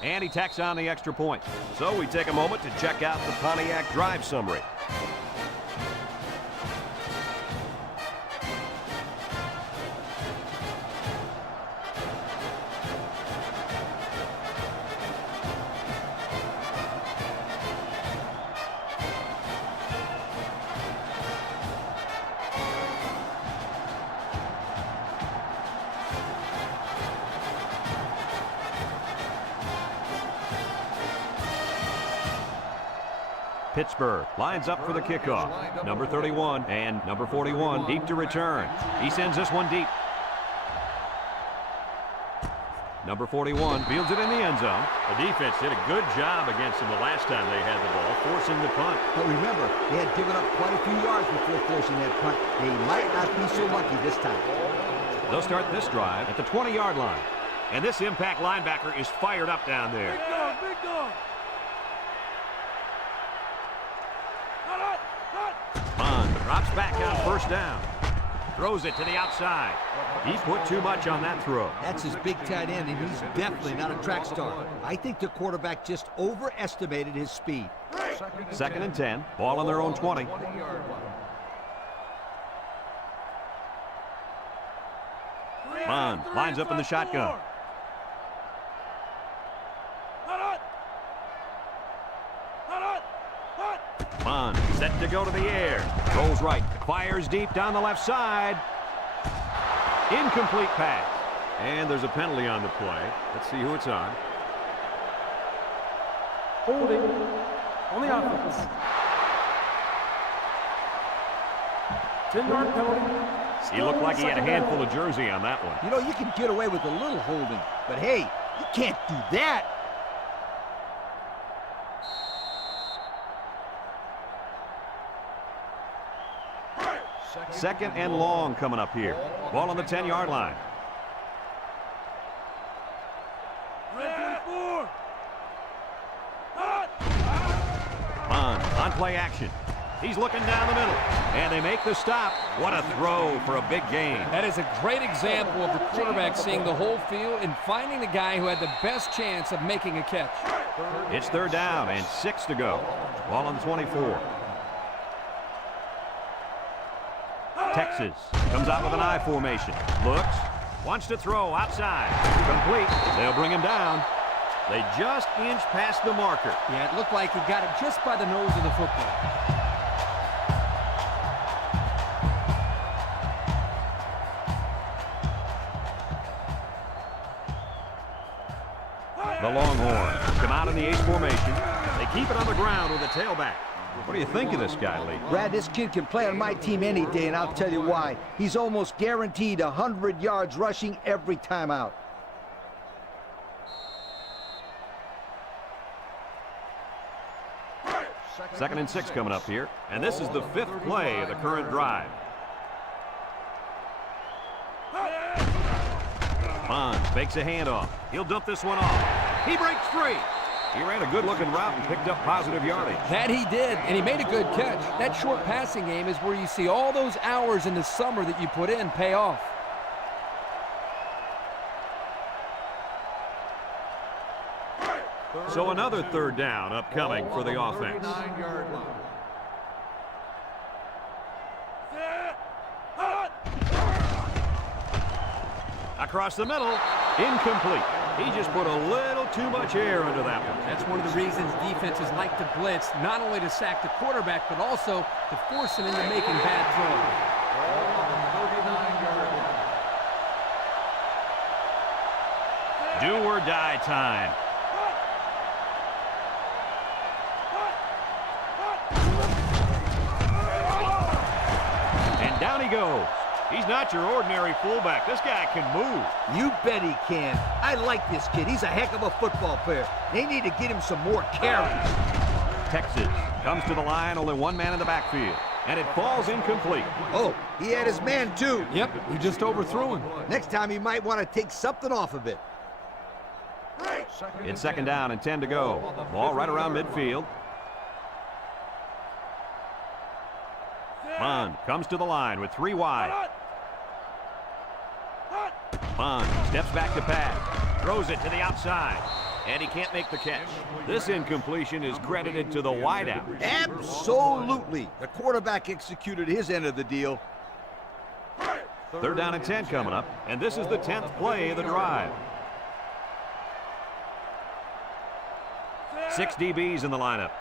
And he tacks on the extra point. So we take a moment to check out the Pontiac drive summary. Pittsburgh lines up for the kickoff. Number 31 and number 41 deep to return. He sends this one deep. Number 41 fields it in the end zone. The defense did a good job against him the last time they had the ball, forcing the punt. But remember, they had given up quite a few yards before forcing that punt. They might not be so lucky this time. They'll start this drive at the 20-yard line. And this impact linebacker is fired up down there. Big dog, big dog. Bond drops back on first down. Throws it to the outside. He put too much on that throw. That's his big tight end, and he's definitely not a track star. I think the quarterback just overestimated his speed. 2nd and 10. Ball on their own 20. Bond lines up in the shotgun. Bond set to go to the air. Rolls right. Fires deep down the left side. Incomplete pass. And there's a penalty on the play. Let's see who it's on. Holding on the offense. 10-yard penalty. He looked like he had a handful of jersey on that one. You know, you can get away with a little holding, but hey, you can't do that. Second and long coming up here. Ball on the 10-yard line. play action. He's looking down the middle, and they make the stop. What a throw for a big gain. That is a great example of the quarterback seeing the whole field and finding the guy who had the best chance of making a catch. It's third down and 6 to go. Ball on the 24. Texas comes out with an I formation. Looks, wants to throw outside. Complete. They'll bring him down. They just inched past the marker. Yeah, it looked like he got it just by the nose of the football. The Longhorns come out in the ace formation. They keep it on the ground with the tailback. What do you think of this guy, Lee? Brad, this kid can play on my team any day, and I'll tell you why. He's almost guaranteed 100 yards rushing every time out. Second and 6 coming up here. And this is the 5th play of the current drive. Bond fakes a handoff. He'll dump this one off. He breaks free. He ran a good-looking route and picked up positive yardage. That he did, and he made a good catch. That short passing game is where you see all those hours in the summer that you put in pay off. So another third down upcoming for the offense. 39-yard line. Across the middle, incomplete. He just put a little too much air under that one. That's one of the reasons defenses like to blitz, not only to sack the quarterback, but also to force him into making bad throws. 39-yard line. Do or die time. And down he goes. He's not your ordinary fullback. This guy can move. You bet he can. I like this kid. He's a heck of a football player. They need to get him some more carries. Texas comes to the line, only one man in the backfield. And it falls incomplete. Oh, he had his man too. Yep, you just overthrew him. Next time he might want to take something off of it. It's second down and 10 to go. Ball right around midfield. Bond comes to the line with 3 wide. Bond steps back to pass. Throws it to the outside. And he can't make the catch. This incompletion is credited to the wideout. Absolutely. The quarterback executed his end of the deal. Third down and 10 coming up. And this is the 10th play of the drive. 6 DBs in the lineup.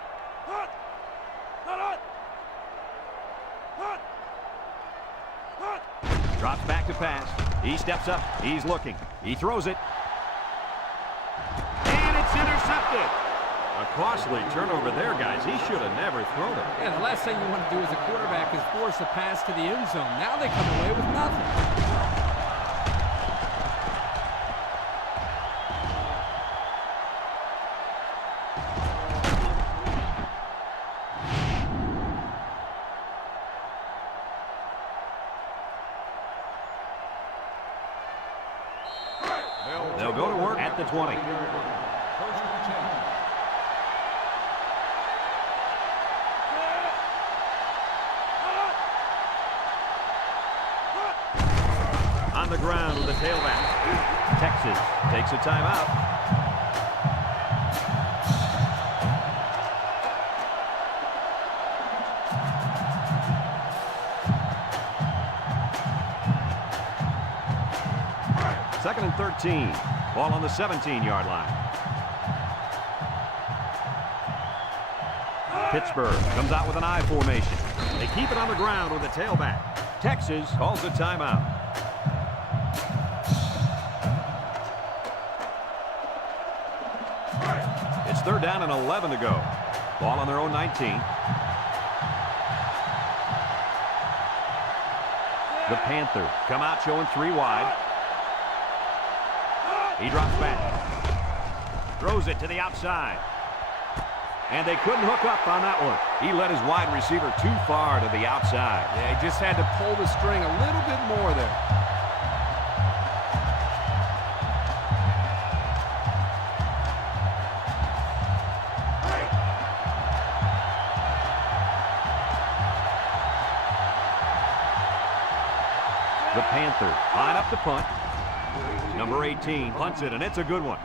Drops back to pass. He steps up. He's looking. He throws it. And it's intercepted. A costly turnover there, guys. He should have never thrown it. Yeah, the last thing you want to do as a quarterback is force a pass to the end zone. Now they come away with nothing. They'll go to work at the 20. First and 10. On the ground with the tailback. Texas takes a timeout. Second and 13. Ball on the 17-yard line. Pittsburgh comes out with an I formation. They keep it on the ground with the tailback. Texas calls a timeout. It's third down and 11 to go. Ball on their own 19. The Panthers come out showing 3 wide. He drops back. Throws it to the outside. And they couldn't hook up on that one. He led his wide receiver too far to the outside. Yeah, he just had to pull the string a little bit more there. The Panthers line up to punt. Number 18 punts it, and it's a good one.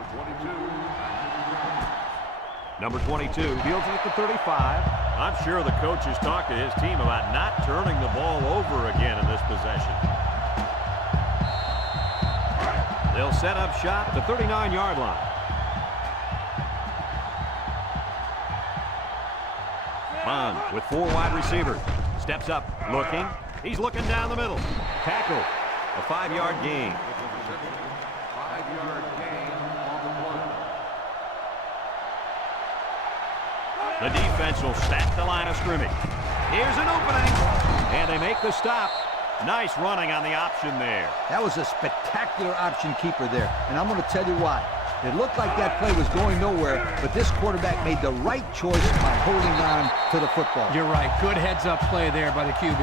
Number 22 fields it at the 35. I'm sure the coach has talked to his team about not turning the ball over again in this possession. They'll set up shop at the 39-yard line. Bond with 4 wide receivers. Steps up, looking. He's looking down the middle. Tackle. A 5-yard gain. 5-yard gain on the play. The defense will stack the line of scrimmage. Here's an opening. And they make the stop. Nice running on the option there. That was a spectacular option keeper there, and I'm going to tell you why. It looked like that play was going nowhere, but this quarterback made the right choice by holding on to the football. You're right. Good heads-up play there by the QB.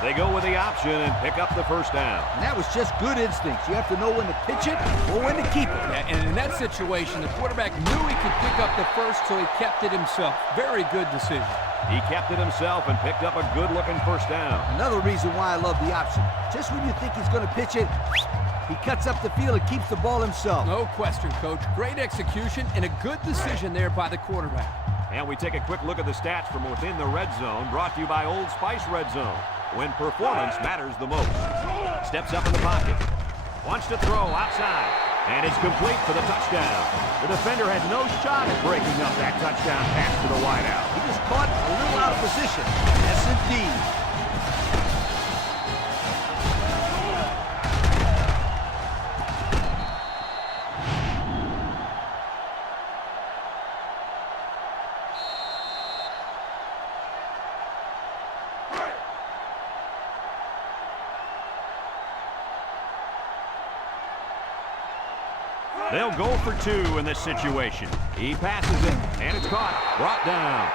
They go with the option and pick up the first down. And that was just good instincts. You have to know when to pitch it or when to keep it. Yeah, and in that situation, the quarterback knew he could pick up the first, so he kept it himself. Very good decision. He kept it himself and picked up a good-looking first down. Another reason why I love the option. Just when you think he's going to pitch it, he cuts up the field and keeps the ball himself. No question, Coach. Great execution and a good decision there by the quarterback. And we take a quick look at the stats from within the red zone, brought to you by Old Spice Red Zone, when performance matters the most. Steps up in the pocket. Wants to throw outside. And it's complete for the touchdown. The defender had no shot at breaking up that touchdown pass to the wideout. He was caught a little out of position. Yes, indeed. They'll go for 2 in this situation. He passes it, and it's caught. Brought down.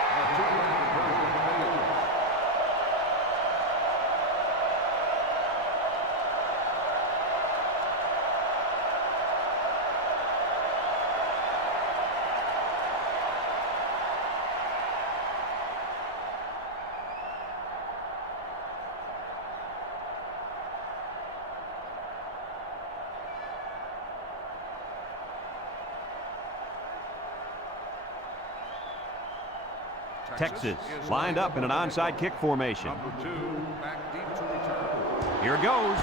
Texas lined up in an onside kick formation. Number 2 back deep to return. Here goes.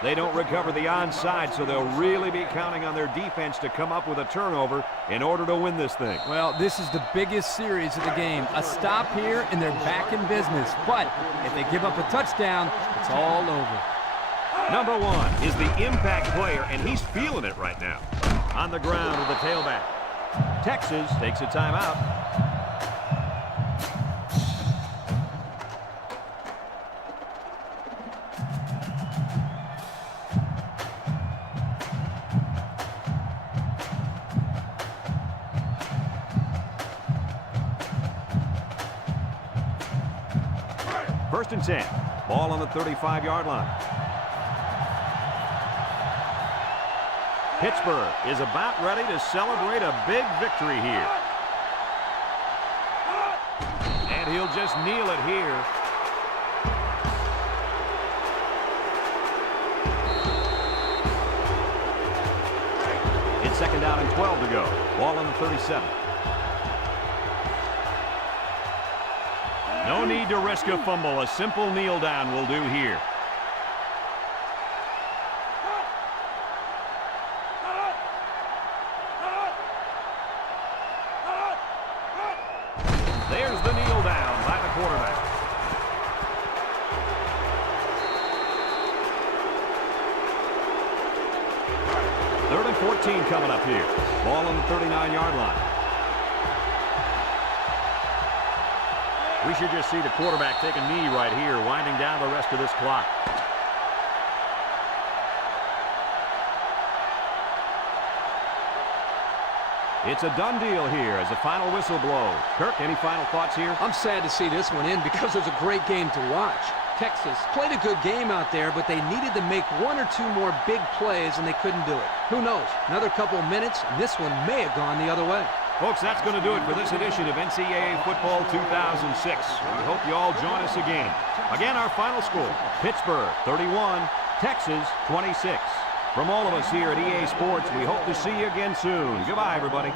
They don't recover the onside, so they'll really be counting on their defense to come up with a turnover in order to win this thing. Well, this is the biggest series of the game. A stop here, and they're back in business. But if they give up a touchdown, it's all over. Number 1 is the impact player, and he's feeling it right now. On the ground with the tailback. Texas takes a timeout. First and 10. Ball on the 35-yard line. Pittsburgh is about ready to celebrate a big victory here. And he'll just kneel it here. It's second down and 12 to go. Ball on the 37. No need to risk a fumble. A simple kneel down will do here. There's the kneel down by the quarterback. Third and 14 coming up here. Ball on the 39-yard line. We should just see the quarterback take a knee right here, winding down the rest of this clock. It's a done deal here as the final whistle blows. Kirk, any final thoughts here? I'm sad to see this one in because it was a great game to watch. Texas played a good game out there, but they needed to make 1 or 2 more big plays, and they couldn't do it. Who knows? Another couple of minutes, and this one may have gone the other way. Folks, that's going to do it for this edition of NCAA Football 2006. We hope you all join us again. Again, our final score, Pittsburgh 31, Texas 26. From all of us here at EA Sports, we hope to see you again soon. Goodbye, everybody.